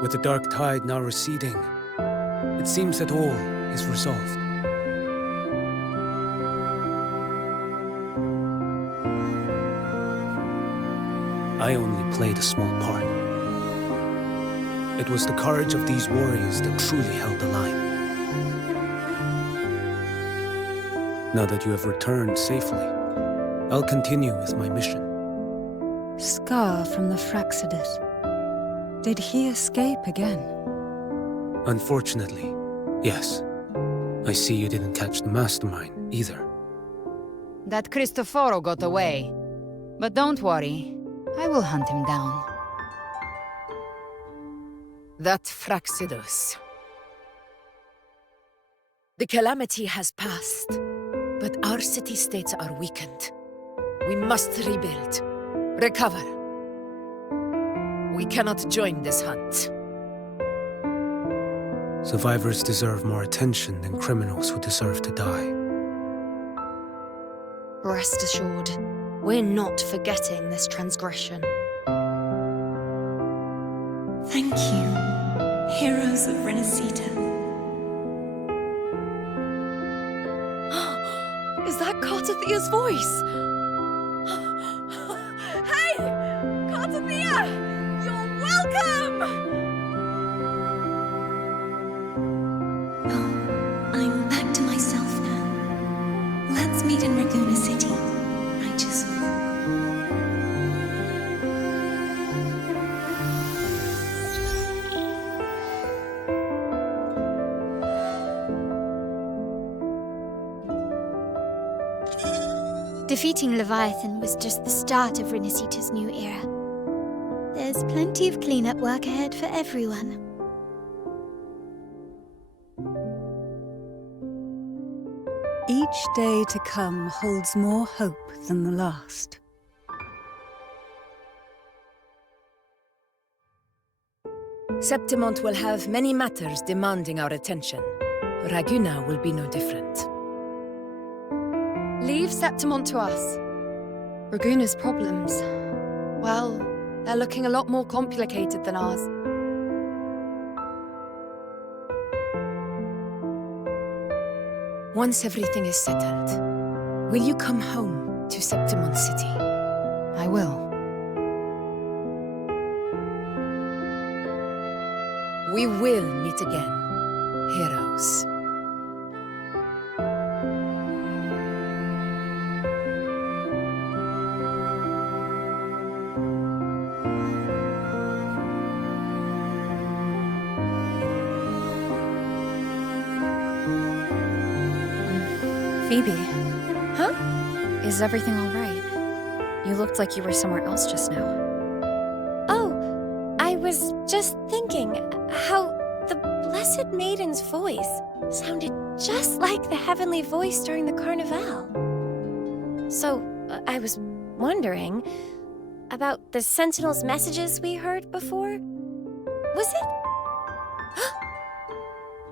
With the dark tide now receding, it seems that all is resolved. I only played a small part. It was the courage of these warriors that truly held the line. Now that you have returned safely, I'll continue with my mission. Scar from the Fraxidus. Did he escape again? Unfortunately, yes. I see you didn't catch the mastermind either. That Cristoforo got away. But don't worry, I will hunt him down. That Fraxidus. The calamity has passed, but our city-states are weakened. We must rebuild, recover. We cannot join this hunt. Survivors deserve more attention than criminals who deserve to die. Rest assured, we're not forgetting this transgression. Thank you, heroes of Renacita. Is that Cartathia's voice? Hey! Cartathia! You're welcome! I'm back to myself now. Let's meet in Raguna City, righteous one. Defeating Leviathan was just the start of Renacita's new era. There's plenty of cleanup work ahead for everyone. Each day to come holds more hope than the last. Septimont will have many matters demanding our attention. Raguna will be no different. Leave Septimont to us. Raguna's problems, well, they're looking a lot more complicated than ours. Once everything is settled, will you come home to Septimont City? I will. We will meet again, heroes. Phoebe. Huh? Is everything all right? You looked like you were somewhere else just now. Oh, I was just thinking how the Blessed Maiden's voice sounded just like the heavenly voice during the Carnival. So, I was wondering about the Sentinel's messages we heard before. Was it?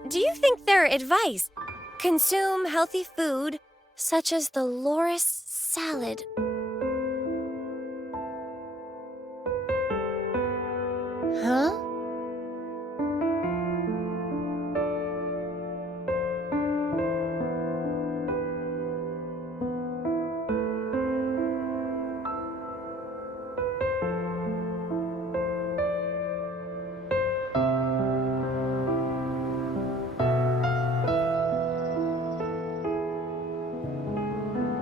Do you think their advice? Consume healthy food, such as the loris salad. Huh?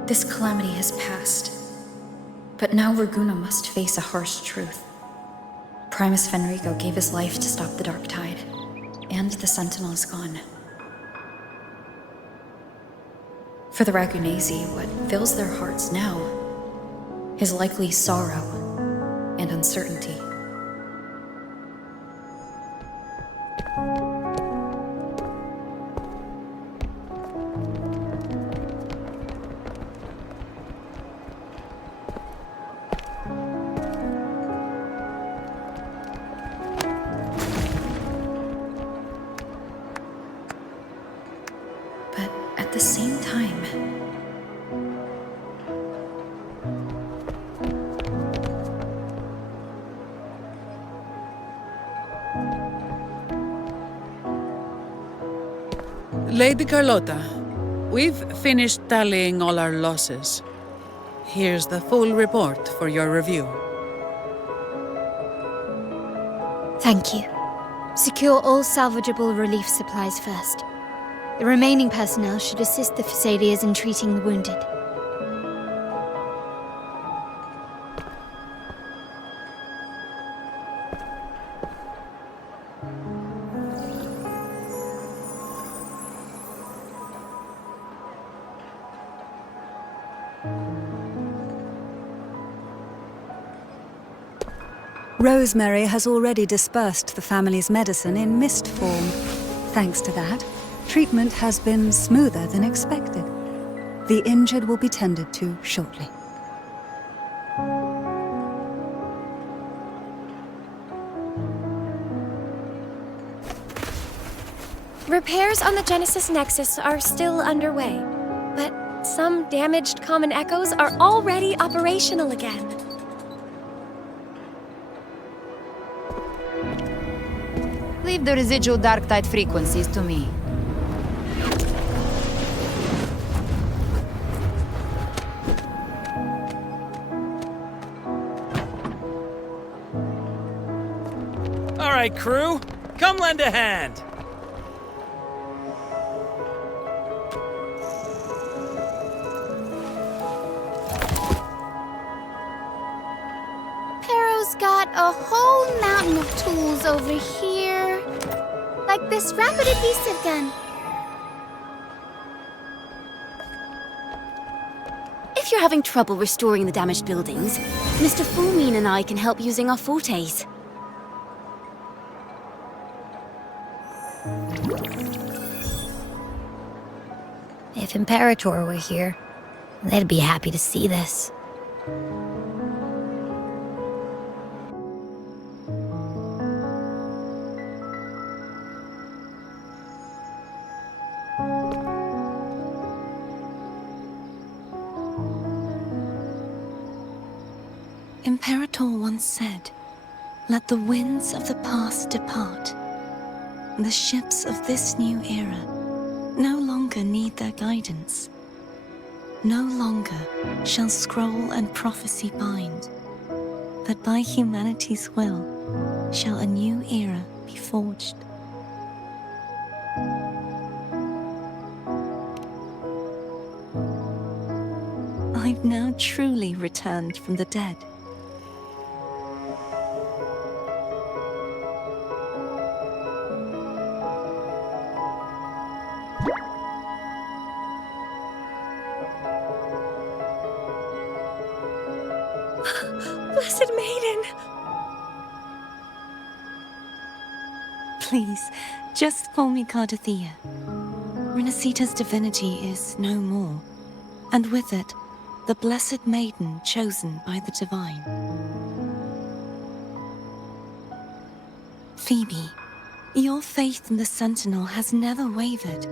This calamity has passed, but now Raguna must face a harsh truth. Primus Fenrico gave his life to stop the Dark Tide, and the Sentinel is gone. For the Ragunesi, what fills their hearts now is likely sorrow and uncertainty. same time. Lady Carlotta, we've finished tallying all our losses. Here's the full report for your review. Thank you. Secure all salvageable relief supplies first. The remaining personnel should assist the Phasaelians in treating the wounded. Rosemary has already dispersed the family's medicine in mist form. Thanks to that, treatment has been smoother than expected. The injured will be tended to shortly. Repairs on the Genesis Nexus are still underway, but some damaged common echoes are already operational again. Leave the residual dark tide frequencies to me. All right, crew, come lend a hand. Pero's got a whole mountain of tools over here. Like this rapid adhesive gun. If you're having trouble restoring the damaged buildings, Mr. Fulmine and I can help using our fortes. If Imperator were here, they'd be happy to see this. Imperator once said, "Let the winds of the past depart. The ships of this new era no longer need their guidance. No longer shall scroll and prophecy bind, but by humanity's will shall a new era be forged." I've now truly returned from the dead. Blessed Maiden! Please, just call me Cardathea. Renacita's divinity is no more, and with it, the Blessed Maiden chosen by the Divine. Phoebe, your faith in the Sentinel has never wavered,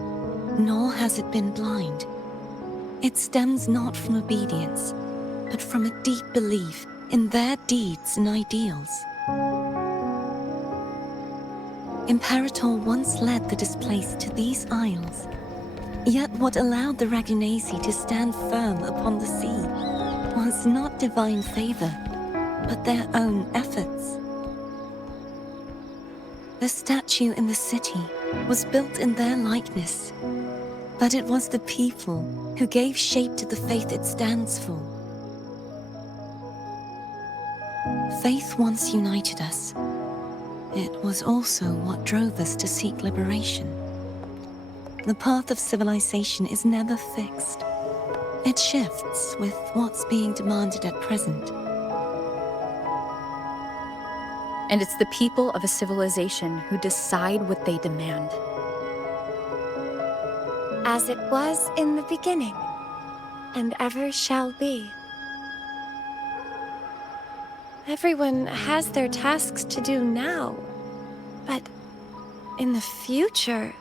nor has it been blind. It stems not from obedience, but from a deep belief in their deeds and ideals. Imperator once led the displaced to these isles, yet what allowed the Ragunasi to stand firm upon the sea was not divine favor, but their own efforts. The statue in the city was built in their likeness, but it was the people who gave shape to the faith it stands for. Faith once united us. It was also what drove us to seek liberation. The path of civilization is never fixed. It shifts with what's being demanded at present. And it's the people of a civilization who decide what they demand. As it was in the beginning, and ever shall be. Everyone has their tasks to do now, but in the future...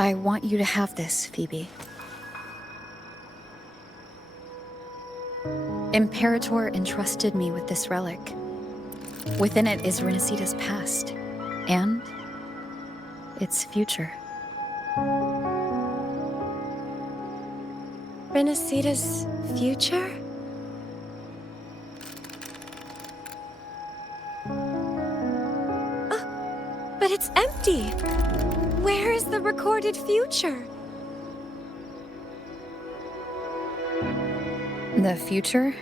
I want you to have this, Phoebe. Imperator entrusted me with this relic. Within it is Renacita's past, and its future. Renacita's future? Oh, but it's empty! Where is the recorded future? The future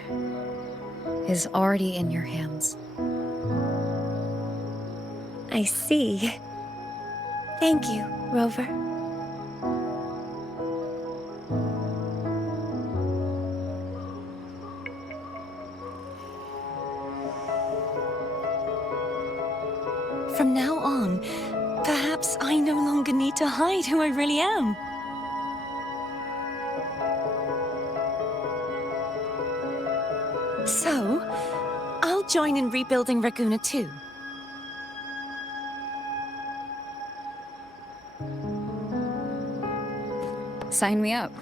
is already in your hands. I see. Thank you, Rover. From now on, perhaps I no longer need to hide who I really am. So, I'll join in rebuilding Raguna too. Sign me up.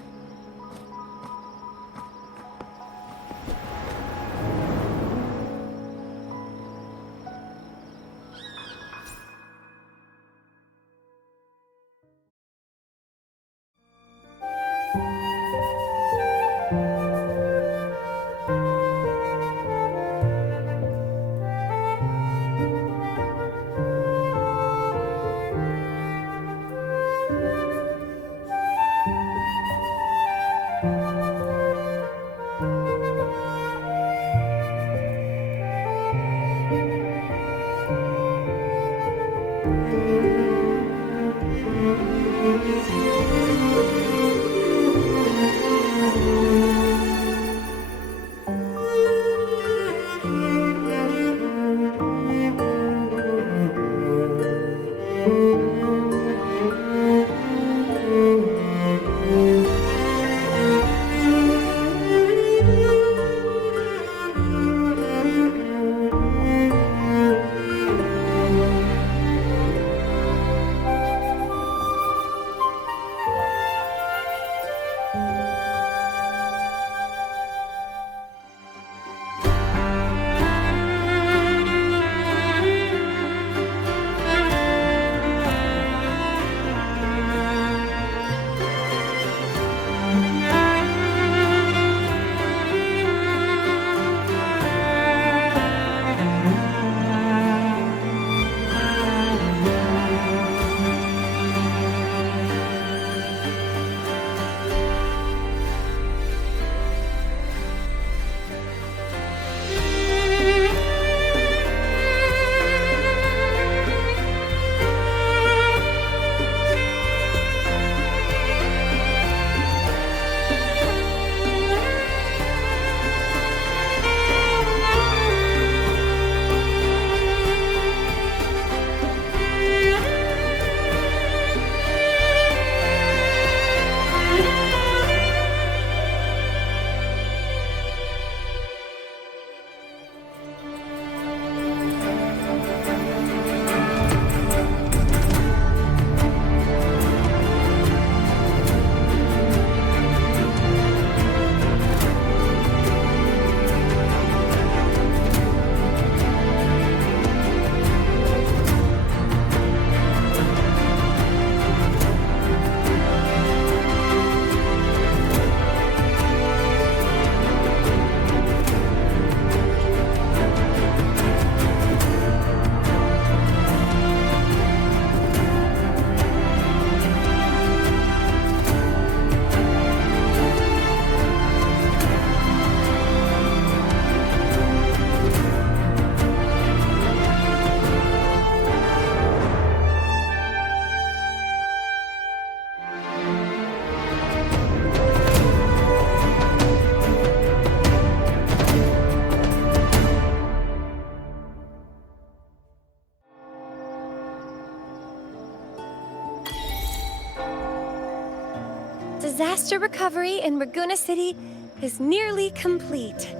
Disaster recovery in Raguna City is nearly complete.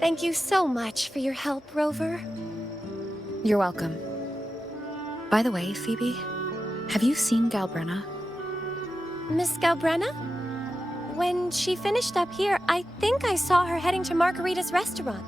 Thank you so much for your help, Rover. You're welcome. By the way, Phoebe, have you seen Galbrenna? Miss Galbrenna? When she finished up here, I think I saw her heading to Margarita's restaurant.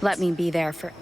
Let me be there for...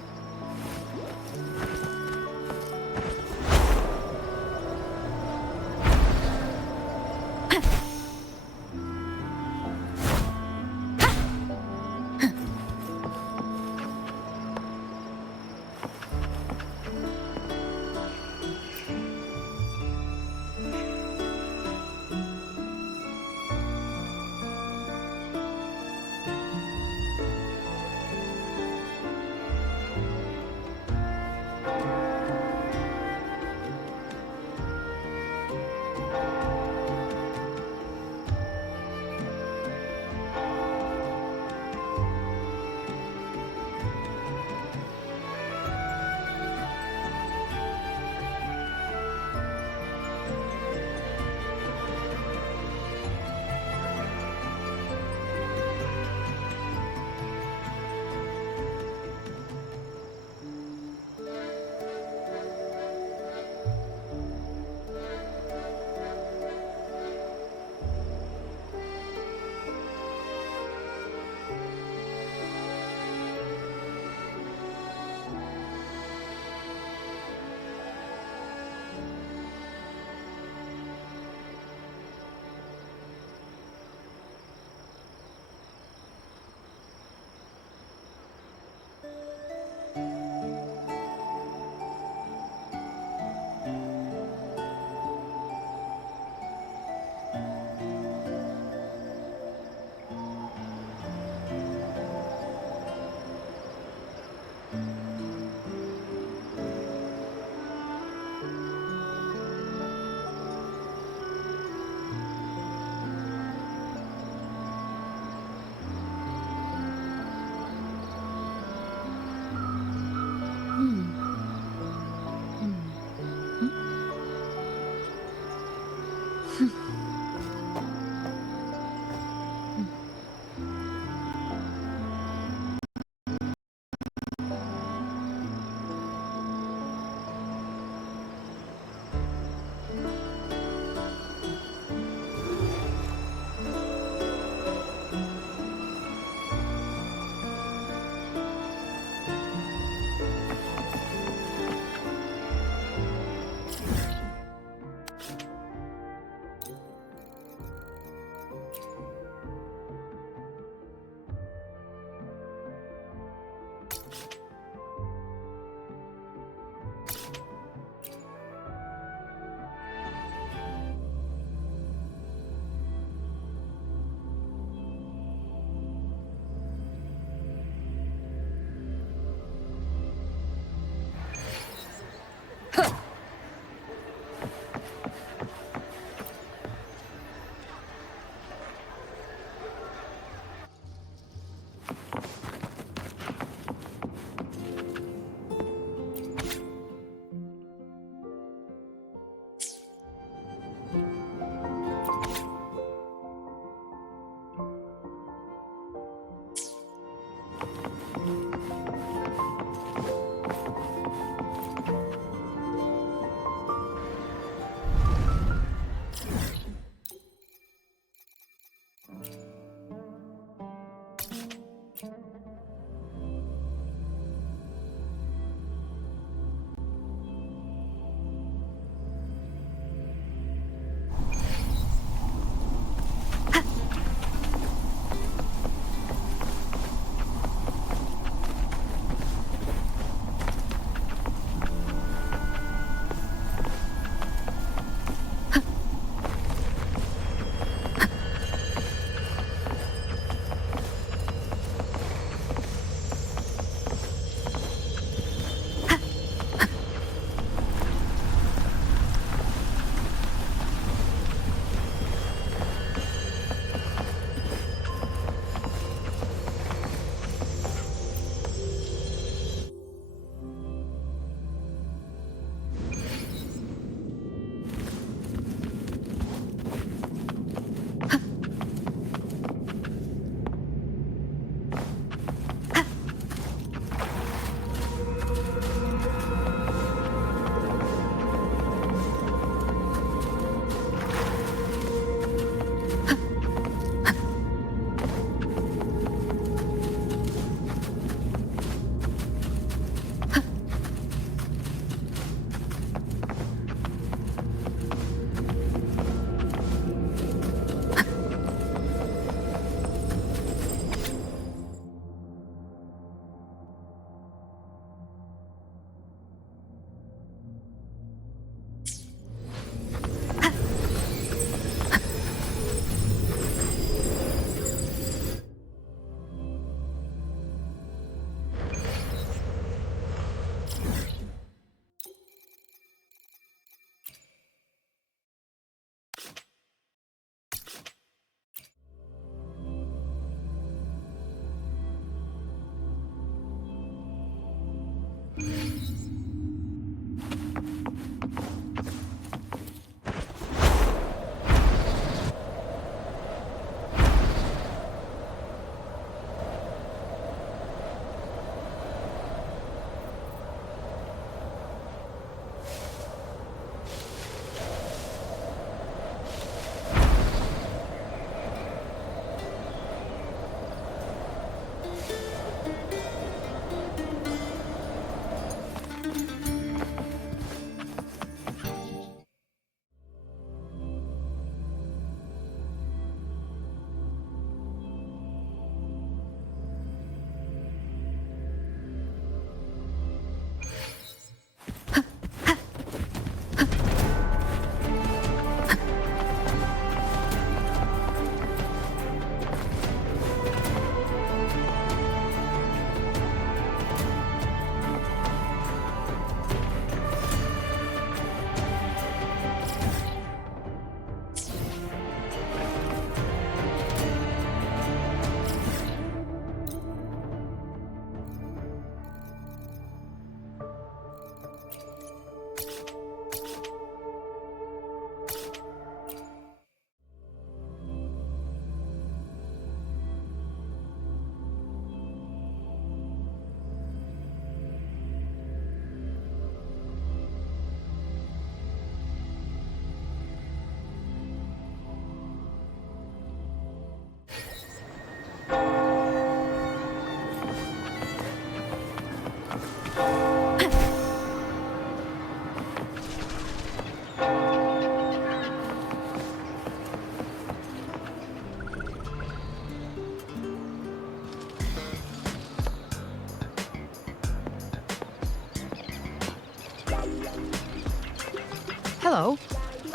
hello.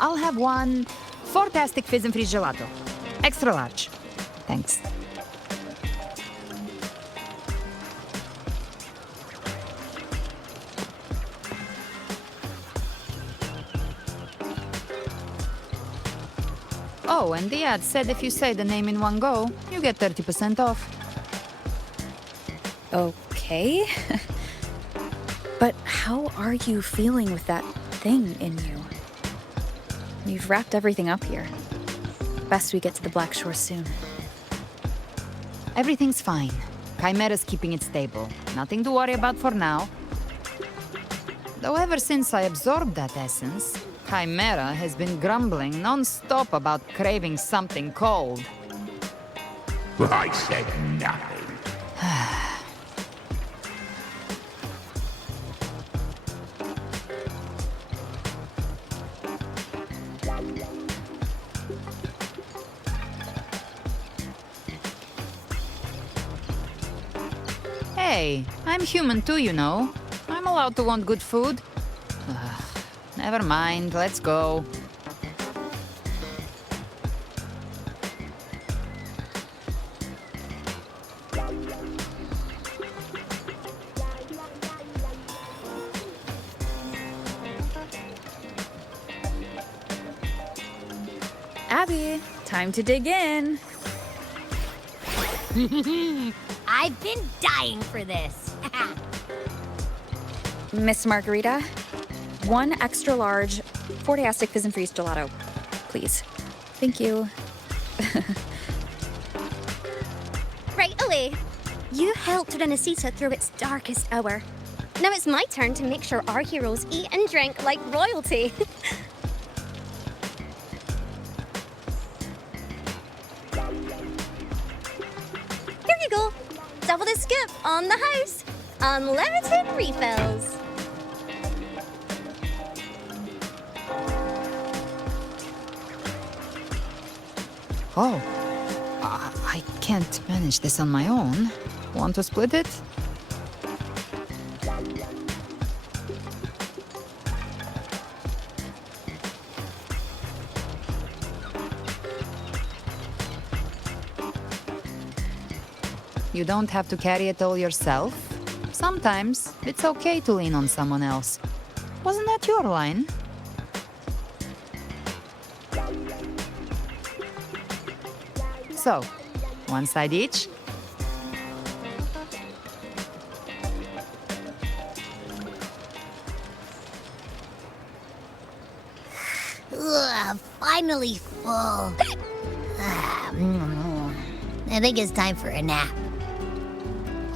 I'll have one fantastic fizz and freeze gelato. Extra large. Thanks. Oh, and the ad said if you say the name in one go, you get 30% off. Okay. But how are you feeling with that thing in you? You've wrapped everything up here. Best we get to the Black Shore soon. Everything's fine. Chimera's keeping it stable. Nothing to worry about for now. Though ever since I absorbed that essence, Chimera has been grumbling non-stop about craving something cold. I said nothing. Hey, I'm human too, you know. I'm allowed to want good food. Never mind, let's go. Abby, time to dig in. I've been dying for this. Miss Margarita, one extra large Fortiastic Fizz and Freeze gelato, please. Thank you. Right away. You helped Renesita through its darkest hour. Now it's my turn to make sure our heroes eat and drink like royalty. Here you go. Double the scoop on the house. Unlimited refills. Oh, I can't manage this on my own. Want to split it? You don't have to carry it all yourself. Sometimes it's okay to lean on someone else. Wasn't that your line? So, one side each? Ugh, finally full. I think it's time for a nap.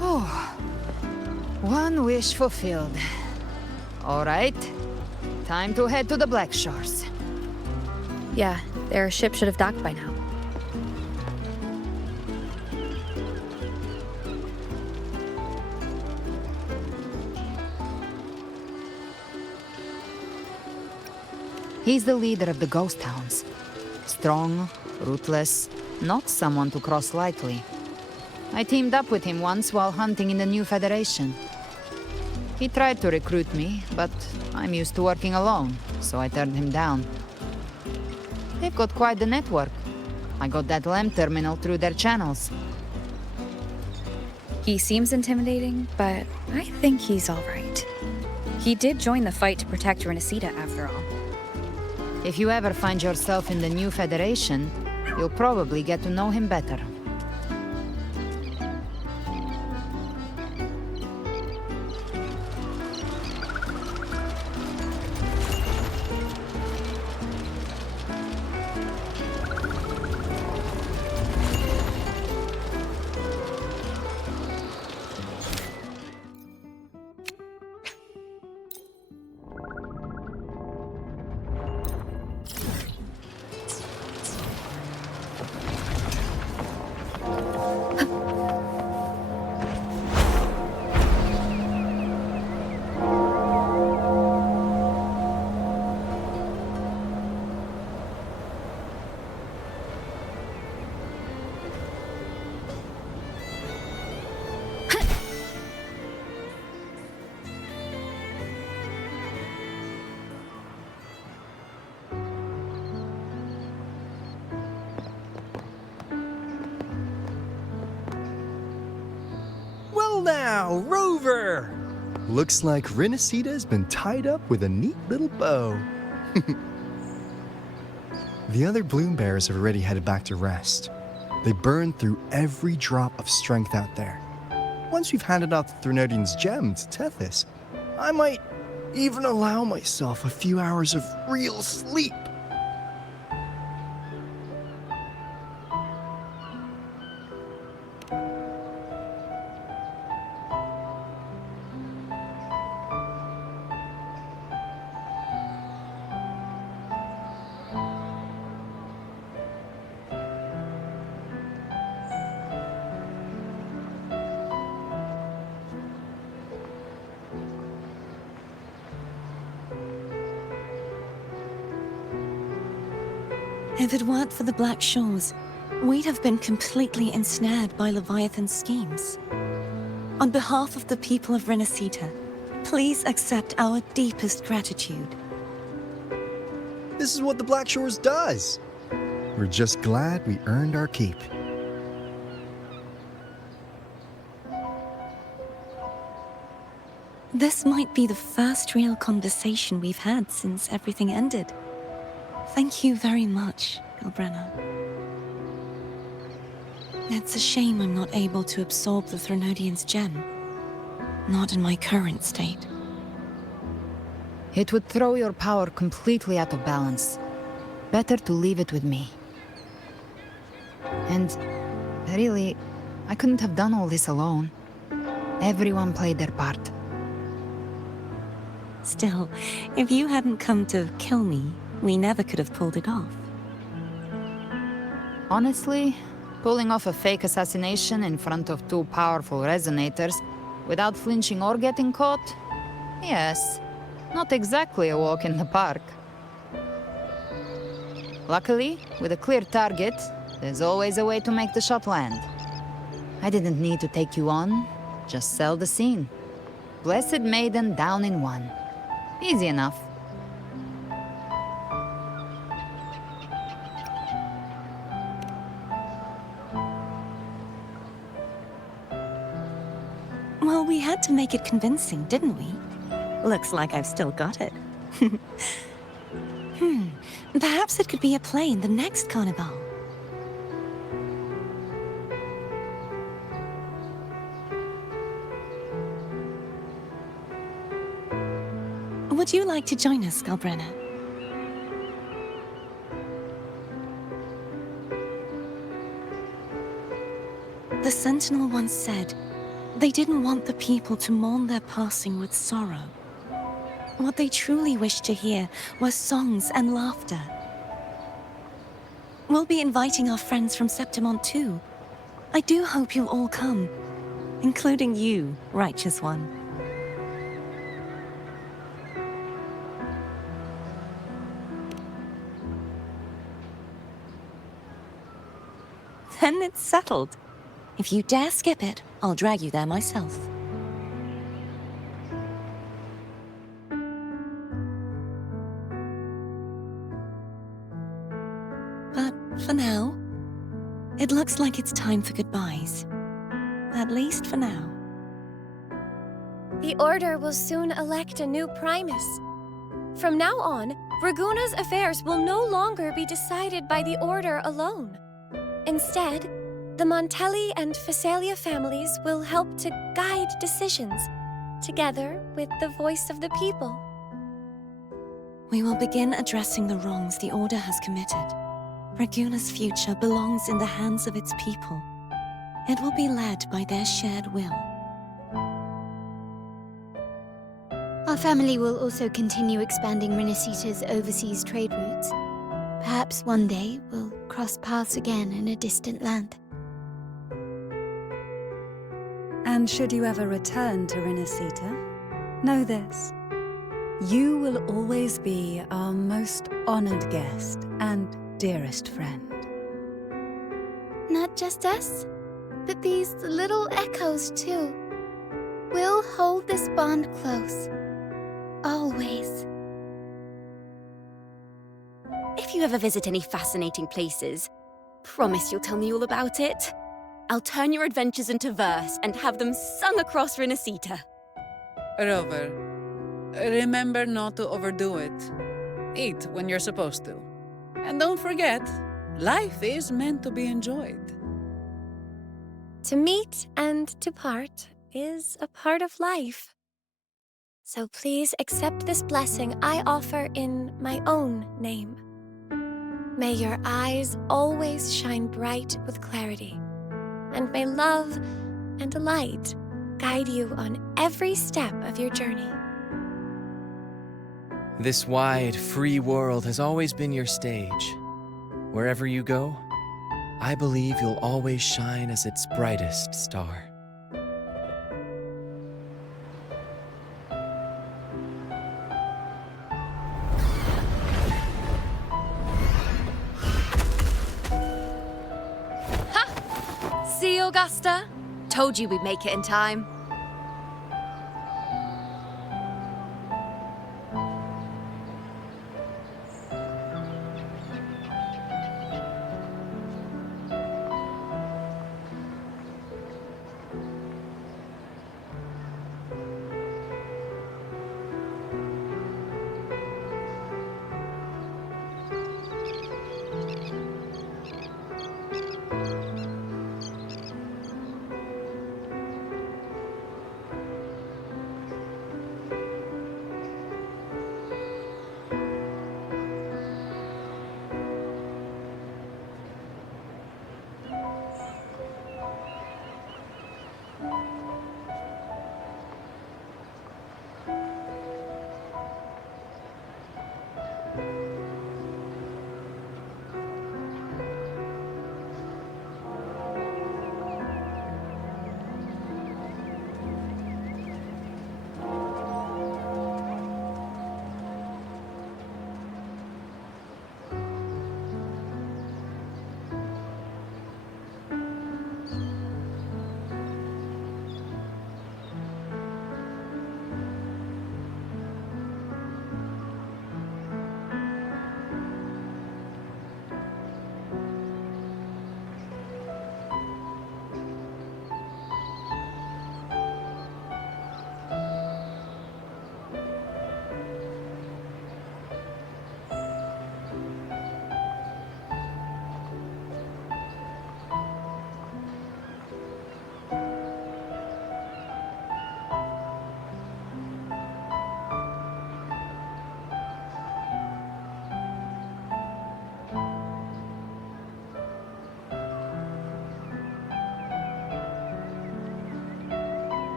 Oh, one wish fulfilled. All right, time to head to the Black Shores. Yeah, their ship should have docked by now. He's the leader of the Ghost Hounds. Strong, ruthless, not someone to cross lightly. I teamed up with him once while hunting in the New Federation. He tried to recruit me, but I'm used to working alone, so I turned him down. They've got quite the network. I got that LEM terminal through their channels. He seems intimidating, but I think he's all right. He did join the fight to protect Renesita, after all. If you ever find yourself in the New Federation, you'll probably get to know him better. now, Rover! Looks like Renacita's been tied up with a neat little bow. The other Bloom Bears have already headed back to rest. They burned through every drop of strength out there. Once we've handed out the Threnodian's gem to Tethys, I might even allow myself a few hours of real sleep. If it weren't for the Black Shores, we'd have been completely ensnared by Leviathan's schemes. On behalf of the people of Renacita, please accept our deepest gratitude. This is what the Black Shores does. We're just glad we earned our keep. This might be the first real conversation we've had since everything ended. Thank you very much, Galbrenna. It's a shame I'm not able to absorb the Threnodian's gem. Not in my current state. It would throw your power completely out of balance. Better to leave it with me. And really, I couldn't have done all this alone. Everyone played their part. Still, if you hadn't come to kill me, we never could have pulled it off. Honestly, pulling off a fake assassination in front of two powerful resonators without flinching or getting caught? Yes, not exactly a walk in the park. Luckily, with a clear target, there's always a way to make the shot land. I didn't need to take you on, just sell the scene. Blessed Maiden down in one. Easy enough. Well, we had to make it convincing, didn't we? Looks like I've still got it. Perhaps it could be a play in the next carnival. Would you like to join us, Galbrenna? The Sentinel once said, they didn't want the people to mourn their passing with sorrow. What they truly wished to hear were songs and laughter. We'll be inviting our friends from Septimont too. I do hope you'll all come, including you, Righteous One. Then it's settled. If you dare skip it, I'll drag you there myself. But for now, it looks like it's time for goodbyes. At least for now. The Order will soon elect a new Primus. From now on, Raguna's affairs will no longer be decided by the Order alone. Instead, the Montelli and Phasalia families will help to guide decisions, together with the voice of the people. We will begin addressing the wrongs the Order has committed. Raguna's future belongs in the hands of its people. It will be led by their shared will. Our family will also continue expanding Renacita's overseas trade routes. Perhaps one day we'll cross paths again in a distant land. And should you ever return to Renacita, know this. You will always be our most honored guest and dearest friend. Not just us, but these little echoes too. We'll hold this bond close. Always. If you ever visit any fascinating places, promise you'll tell me all about it. I'll turn your adventures into verse and have them sung across Renacita. Rover, remember not to overdo it. Eat when you're supposed to. And don't forget, life is meant to be enjoyed. To meet and to part is a part of life. So please accept this blessing I offer in my own name. May your eyes always shine bright with clarity, and may love and light guide you on every step of your journey. This wide, free world has always been your stage. Wherever you go, I believe you'll always shine as its brightest star. See, Augusta? Told you we'd make it in time.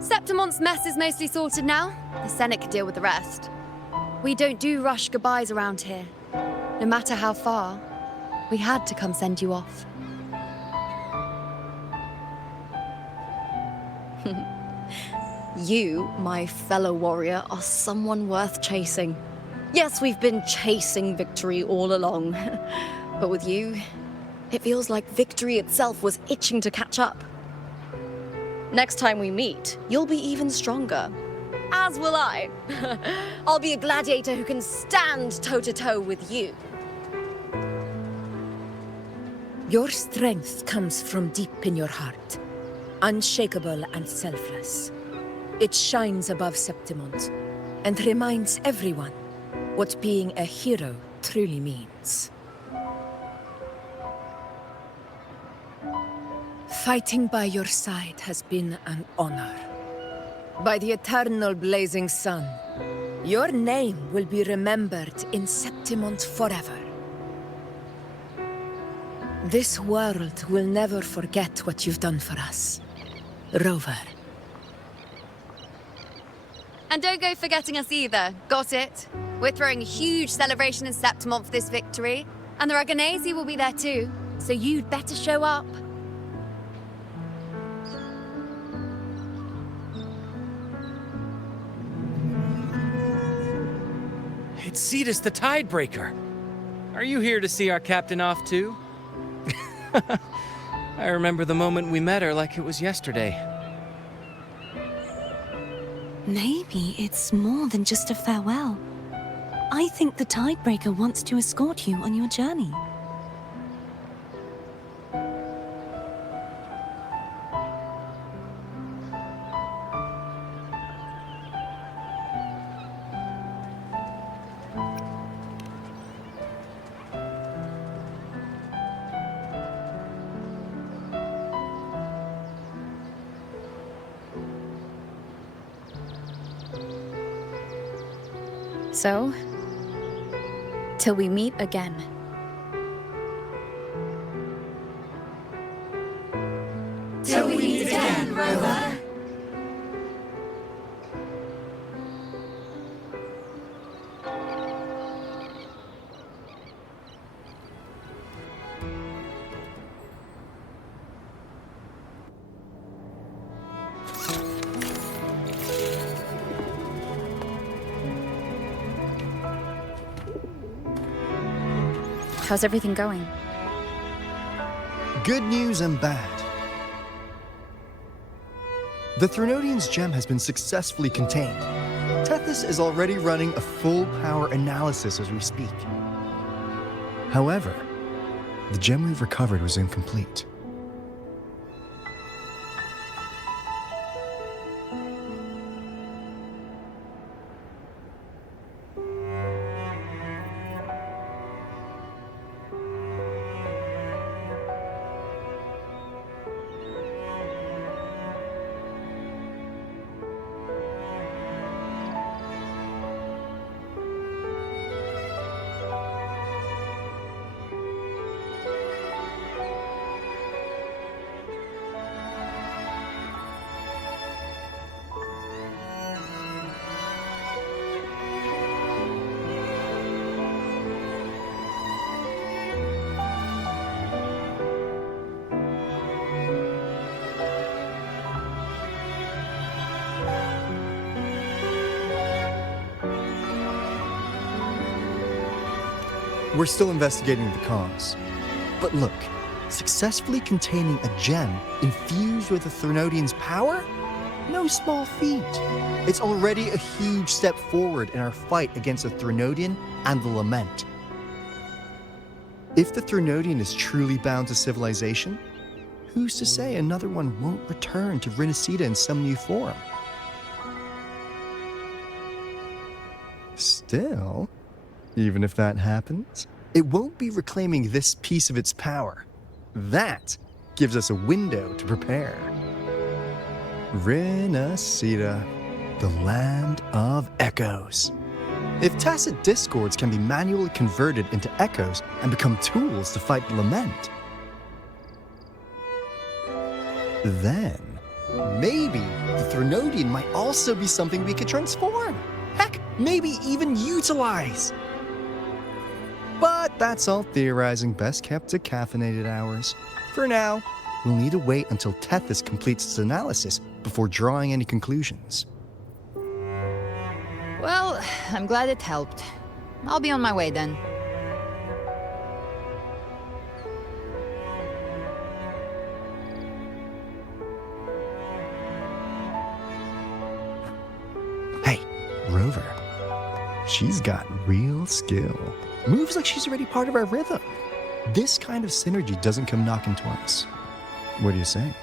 Septimont's mess is mostly sorted now. The Senate could deal with the rest. We don't do rush goodbyes around here. No matter how far, we had to come send you off. You, my fellow warrior, are someone worth chasing. Yes, we've been chasing victory all along. But with you, it feels like victory itself was itching to catch up. Next time we meet, you'll be even stronger. As will I. I'll be a gladiator who can stand toe-to-toe with you. Your strength comes from deep in your heart, unshakable and selfless. It shines above Septimont and reminds everyone what being a hero truly means. Fighting by your side has been an honor. By the eternal blazing sun, your name will be remembered in Septimont forever. This world will never forget what you've done for us, Rover. And don't go forgetting us either, got it? We're throwing a huge celebration in Septimont for this victory, and the Aragonese will be there too, so you'd better show up. It's Cetus the Tidebreaker. Are you here to see our captain off too? I remember the moment we met her like it was yesterday. Maybe it's more than just a farewell. I think the Tidebreaker wants to escort you on your journey. So, till we meet again. Till we meet again, Rover. How's everything going? Good news and bad. The Threnodian's gem has been successfully contained. Tethys is already running a full power analysis as we speak. However, the gem we've recovered was incomplete. We're still investigating the cause. But look, successfully containing a gem infused with the Threnodian's power? No small feat. It's already a huge step forward in our fight against the Threnodian and the Lament. If the Threnodian is truly bound to civilization, who's to say another one won't return to Rinasida in some new form? Still, even if that happens, it won't be reclaiming this piece of its power. That gives us a window to prepare. Rinasida, the land of echoes. If tacit discords can be manually converted into echoes and become tools to fight the Lament, then maybe the Threnodian might also be something we could transform. Heck, maybe even utilize. But that's all theorizing best kept to caffeinated hours. For now, we'll need to wait until Tethys completes its analysis before drawing any conclusions. Well, I'm glad it helped. I'll be on my way then. Rover. She's got real skill. Moves like she's already part of our rhythm. This kind of synergy doesn't come knocking twice. What do you say?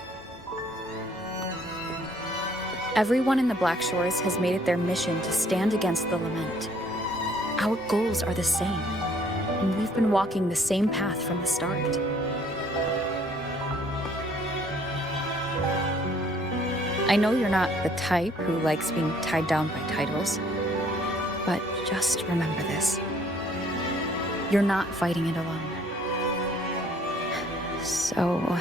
Everyone in the Black Shores has made it their mission to stand against the Lament. Our goals are the same, and we've been walking the same path from the start. I know you're not the type who likes being tied down by titles, but just remember this. You're not fighting it alone. So...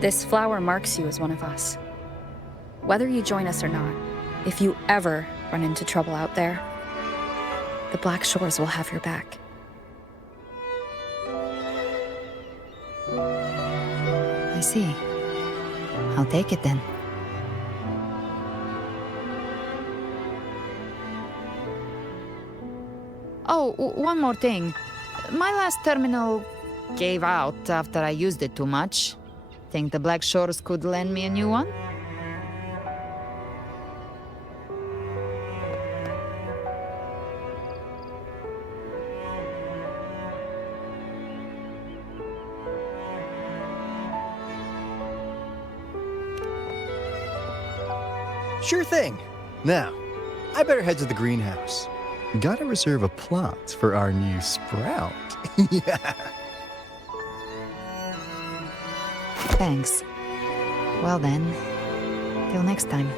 This flower marks you as one of us. Whether you join us or not, if you ever run into trouble out there, the Black Shores will have your back. I see. I'll take it then. Oh, one more thing. My last terminal gave out after I used it too much. Think the Black Shores could lend me a new one? Sure thing. Now, I better head to the greenhouse. Gotta reserve a plot for our new sprout. Yeah. Thanks. Well then, till next time.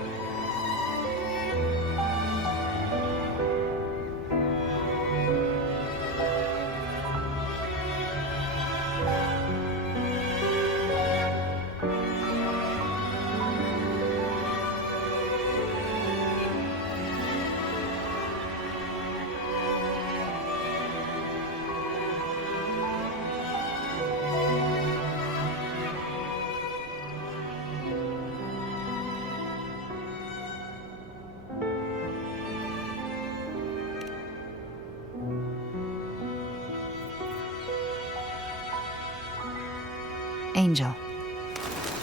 Angel.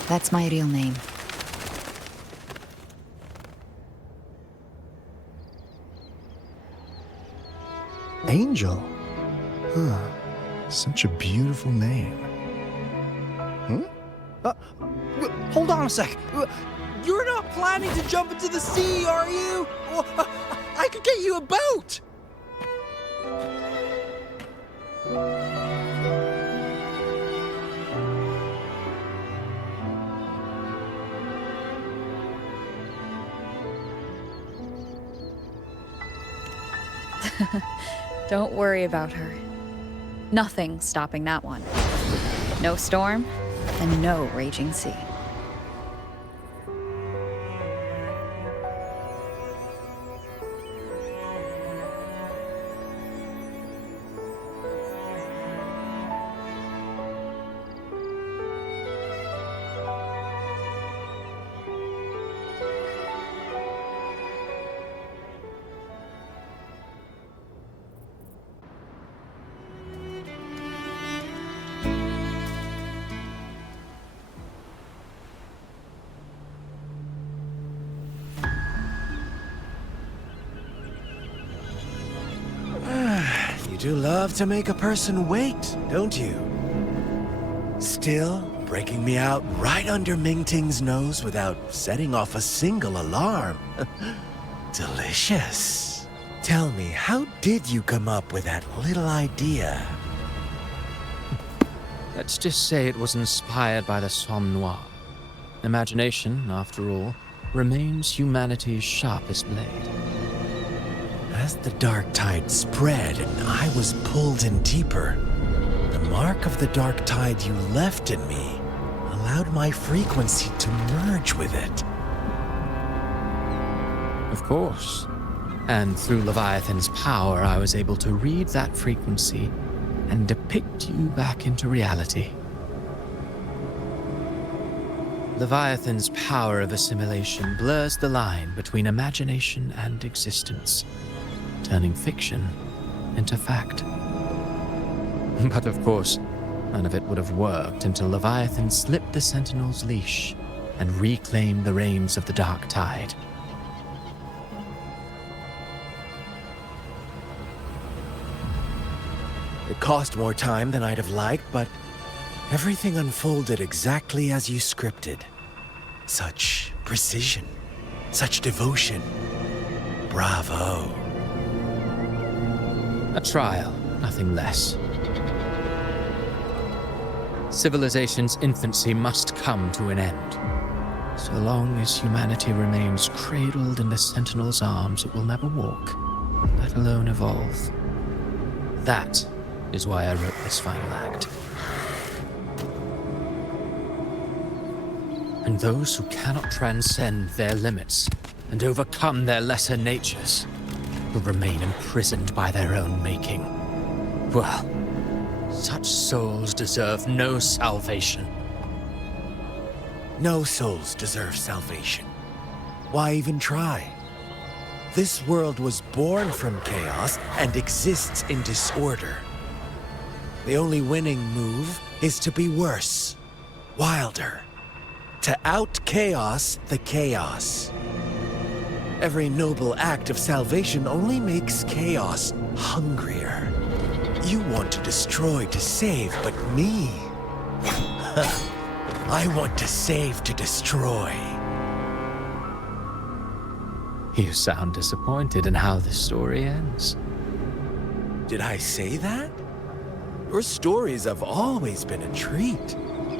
That's my real name. Angel? Huh. Such a beautiful name. Hold on a sec. You're not planning to jump into the sea, are you? I could get you a boat! Don't worry about her. Nothing's stopping that one. No storm, and no raging sea. You do love to make a person wait, don't you? Still, breaking me out right under Mingting's nose without setting off a single alarm. Delicious. Tell me, how did you come up with that little idea? Let's just say it was inspired by the Somme Noire. Imagination, after all, remains humanity's sharpest blade. As the dark tide spread and I was pulled in deeper, the mark of the dark tide you left in me allowed my frequency to merge with it. Of course. And through Leviathan's power, I was able to read that frequency and depict you back into reality. Leviathan's power of assimilation blurs the line between imagination and existence, turning fiction into fact. But of course, none of it would have worked until Leviathan slipped the Sentinel's leash and reclaimed the reins of the Dark Tide. It cost more time than I'd have liked, but everything unfolded exactly as you scripted. Such precision, such devotion. Bravo. A trial, nothing less. Civilization's infancy must come to an end. So long as humanity remains cradled in the Sentinel's arms, it will never walk, let alone evolve. That is why I wrote this final act. And those who cannot transcend their limits and overcome their lesser natures will remain imprisoned by their own making. Well, such souls deserve no salvation. No souls deserve salvation. Why even try? This world was born from chaos and exists in disorder. The only winning move is to be worse, wilder, to out-chaos the chaos. Every noble act of salvation only makes chaos hungrier. You want to destroy to save, but me? I want to save to destroy. You sound disappointed in how this story ends. Did I say that? Your stories have always been a treat.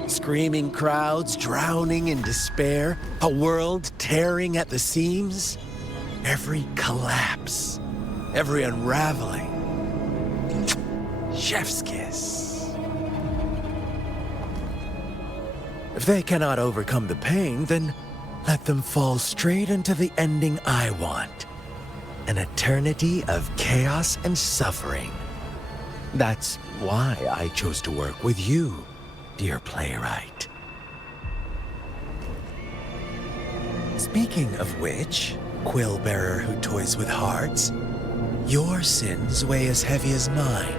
Screaming crowds drowning in despair, a world tearing at the seams. Every collapse, every unraveling. Chef's kiss. If they cannot overcome the pain, then let them fall straight into the ending I want. An eternity of chaos and suffering. That's why I chose to work with you, dear playwright. Speaking of which, quill bearer who toys with hearts, your sins weigh as heavy as mine.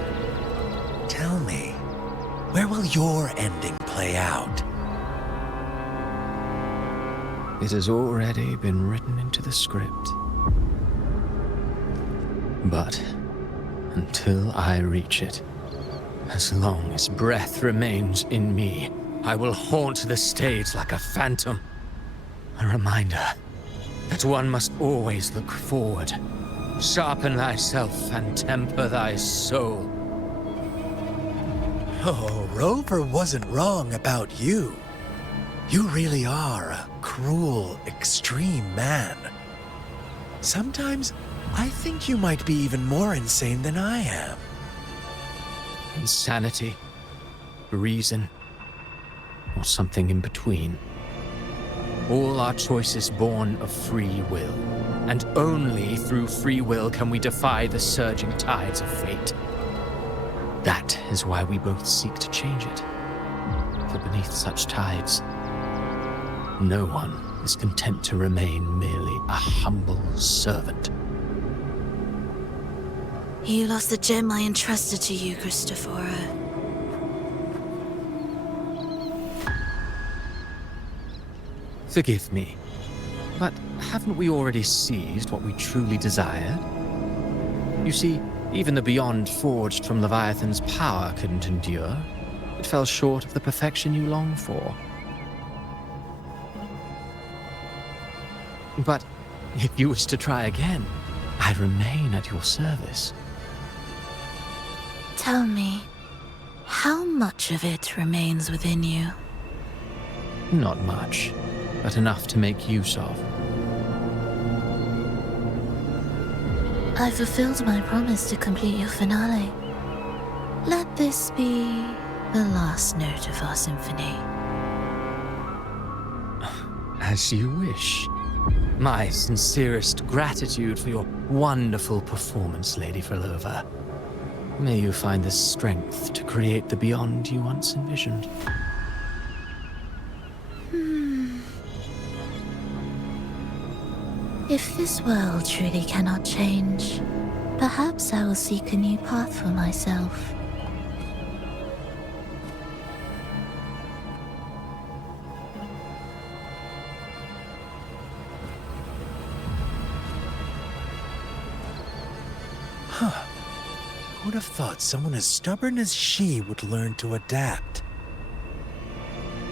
Tell me, where will your ending play out? It has already been written into the script. But until I reach it, as long as breath remains in me, I will haunt the stage like a phantom. A reminder that one must always look forward. Sharpen thyself and temper thy soul. Oh, Rover wasn't wrong about you. You really are a cruel, extreme man. Sometimes I think you might be even more insane than I am. Insanity, reason, or something in between. All our choices born of free will, and only through free will can we defy the surging tides of fate. That is why we both seek to change it. For beneath such tides, no one is content to remain merely a humble servant. You lost the gem I entrusted to you, Christophora. Forgive me, but haven't we already seized what we truly desired? You see, even the beyond forged from Leviathan's power couldn't endure. It fell short of the perfection you long for. But if you wish to try again, I remain at your service. Tell me, how much of it remains within you? Not much, but enough to make use of. I fulfilled my promise to complete your finale. Let this be the last note of our symphony. As you wish. My sincerest gratitude for your wonderful performance, Lady Frolova. May you find the strength to create the beyond you once envisioned. If this world truly cannot change, perhaps I will seek a new path for myself. Huh. Who'd have thought someone as stubborn as she would learn to adapt?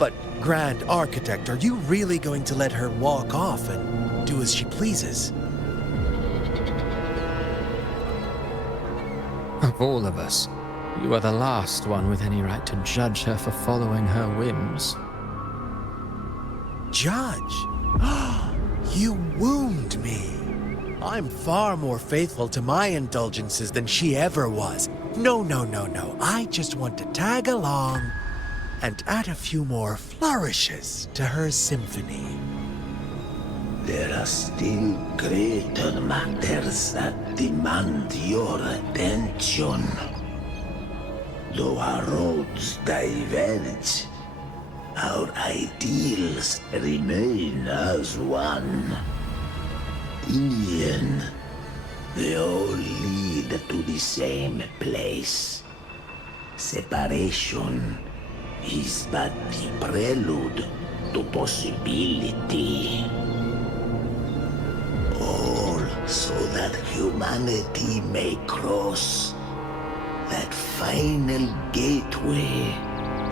But, Grand Architect, are you really going to let her walk off and do as she pleases? Of all of us, you are the last one with any right to judge her for following her whims. Judge? You wound me. I'm far more faithful to my indulgences than she ever was. No. I just want to tag along and add a few more flourishes to her symphony. There are still greater matters that demand your attention. Though our roads diverge, our ideals remain as one. In the end, they all lead to the same place. Separation is but the prelude to possibility. All so that humanity may cross that final gateway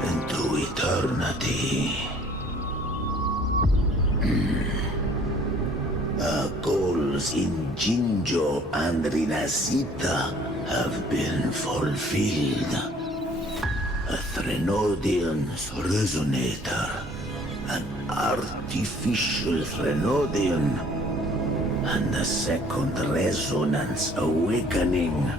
into eternity. Our goals in Jinjo and Rinasita have been fulfilled. A Threnodian's resonator, an artificial Threnodian, and a second resonance awakening.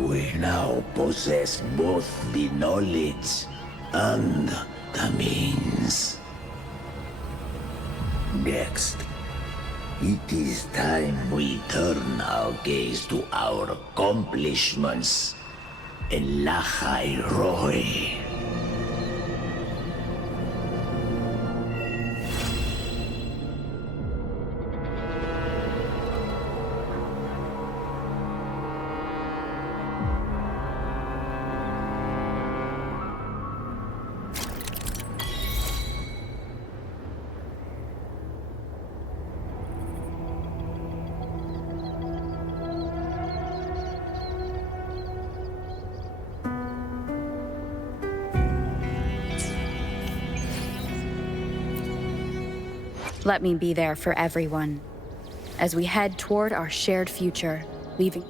We now possess both the knowledge and the means. Next, it is time we turn our gaze to our accomplishments in Lahai Roy. Let me be there for everyone as we head toward our shared future, leaving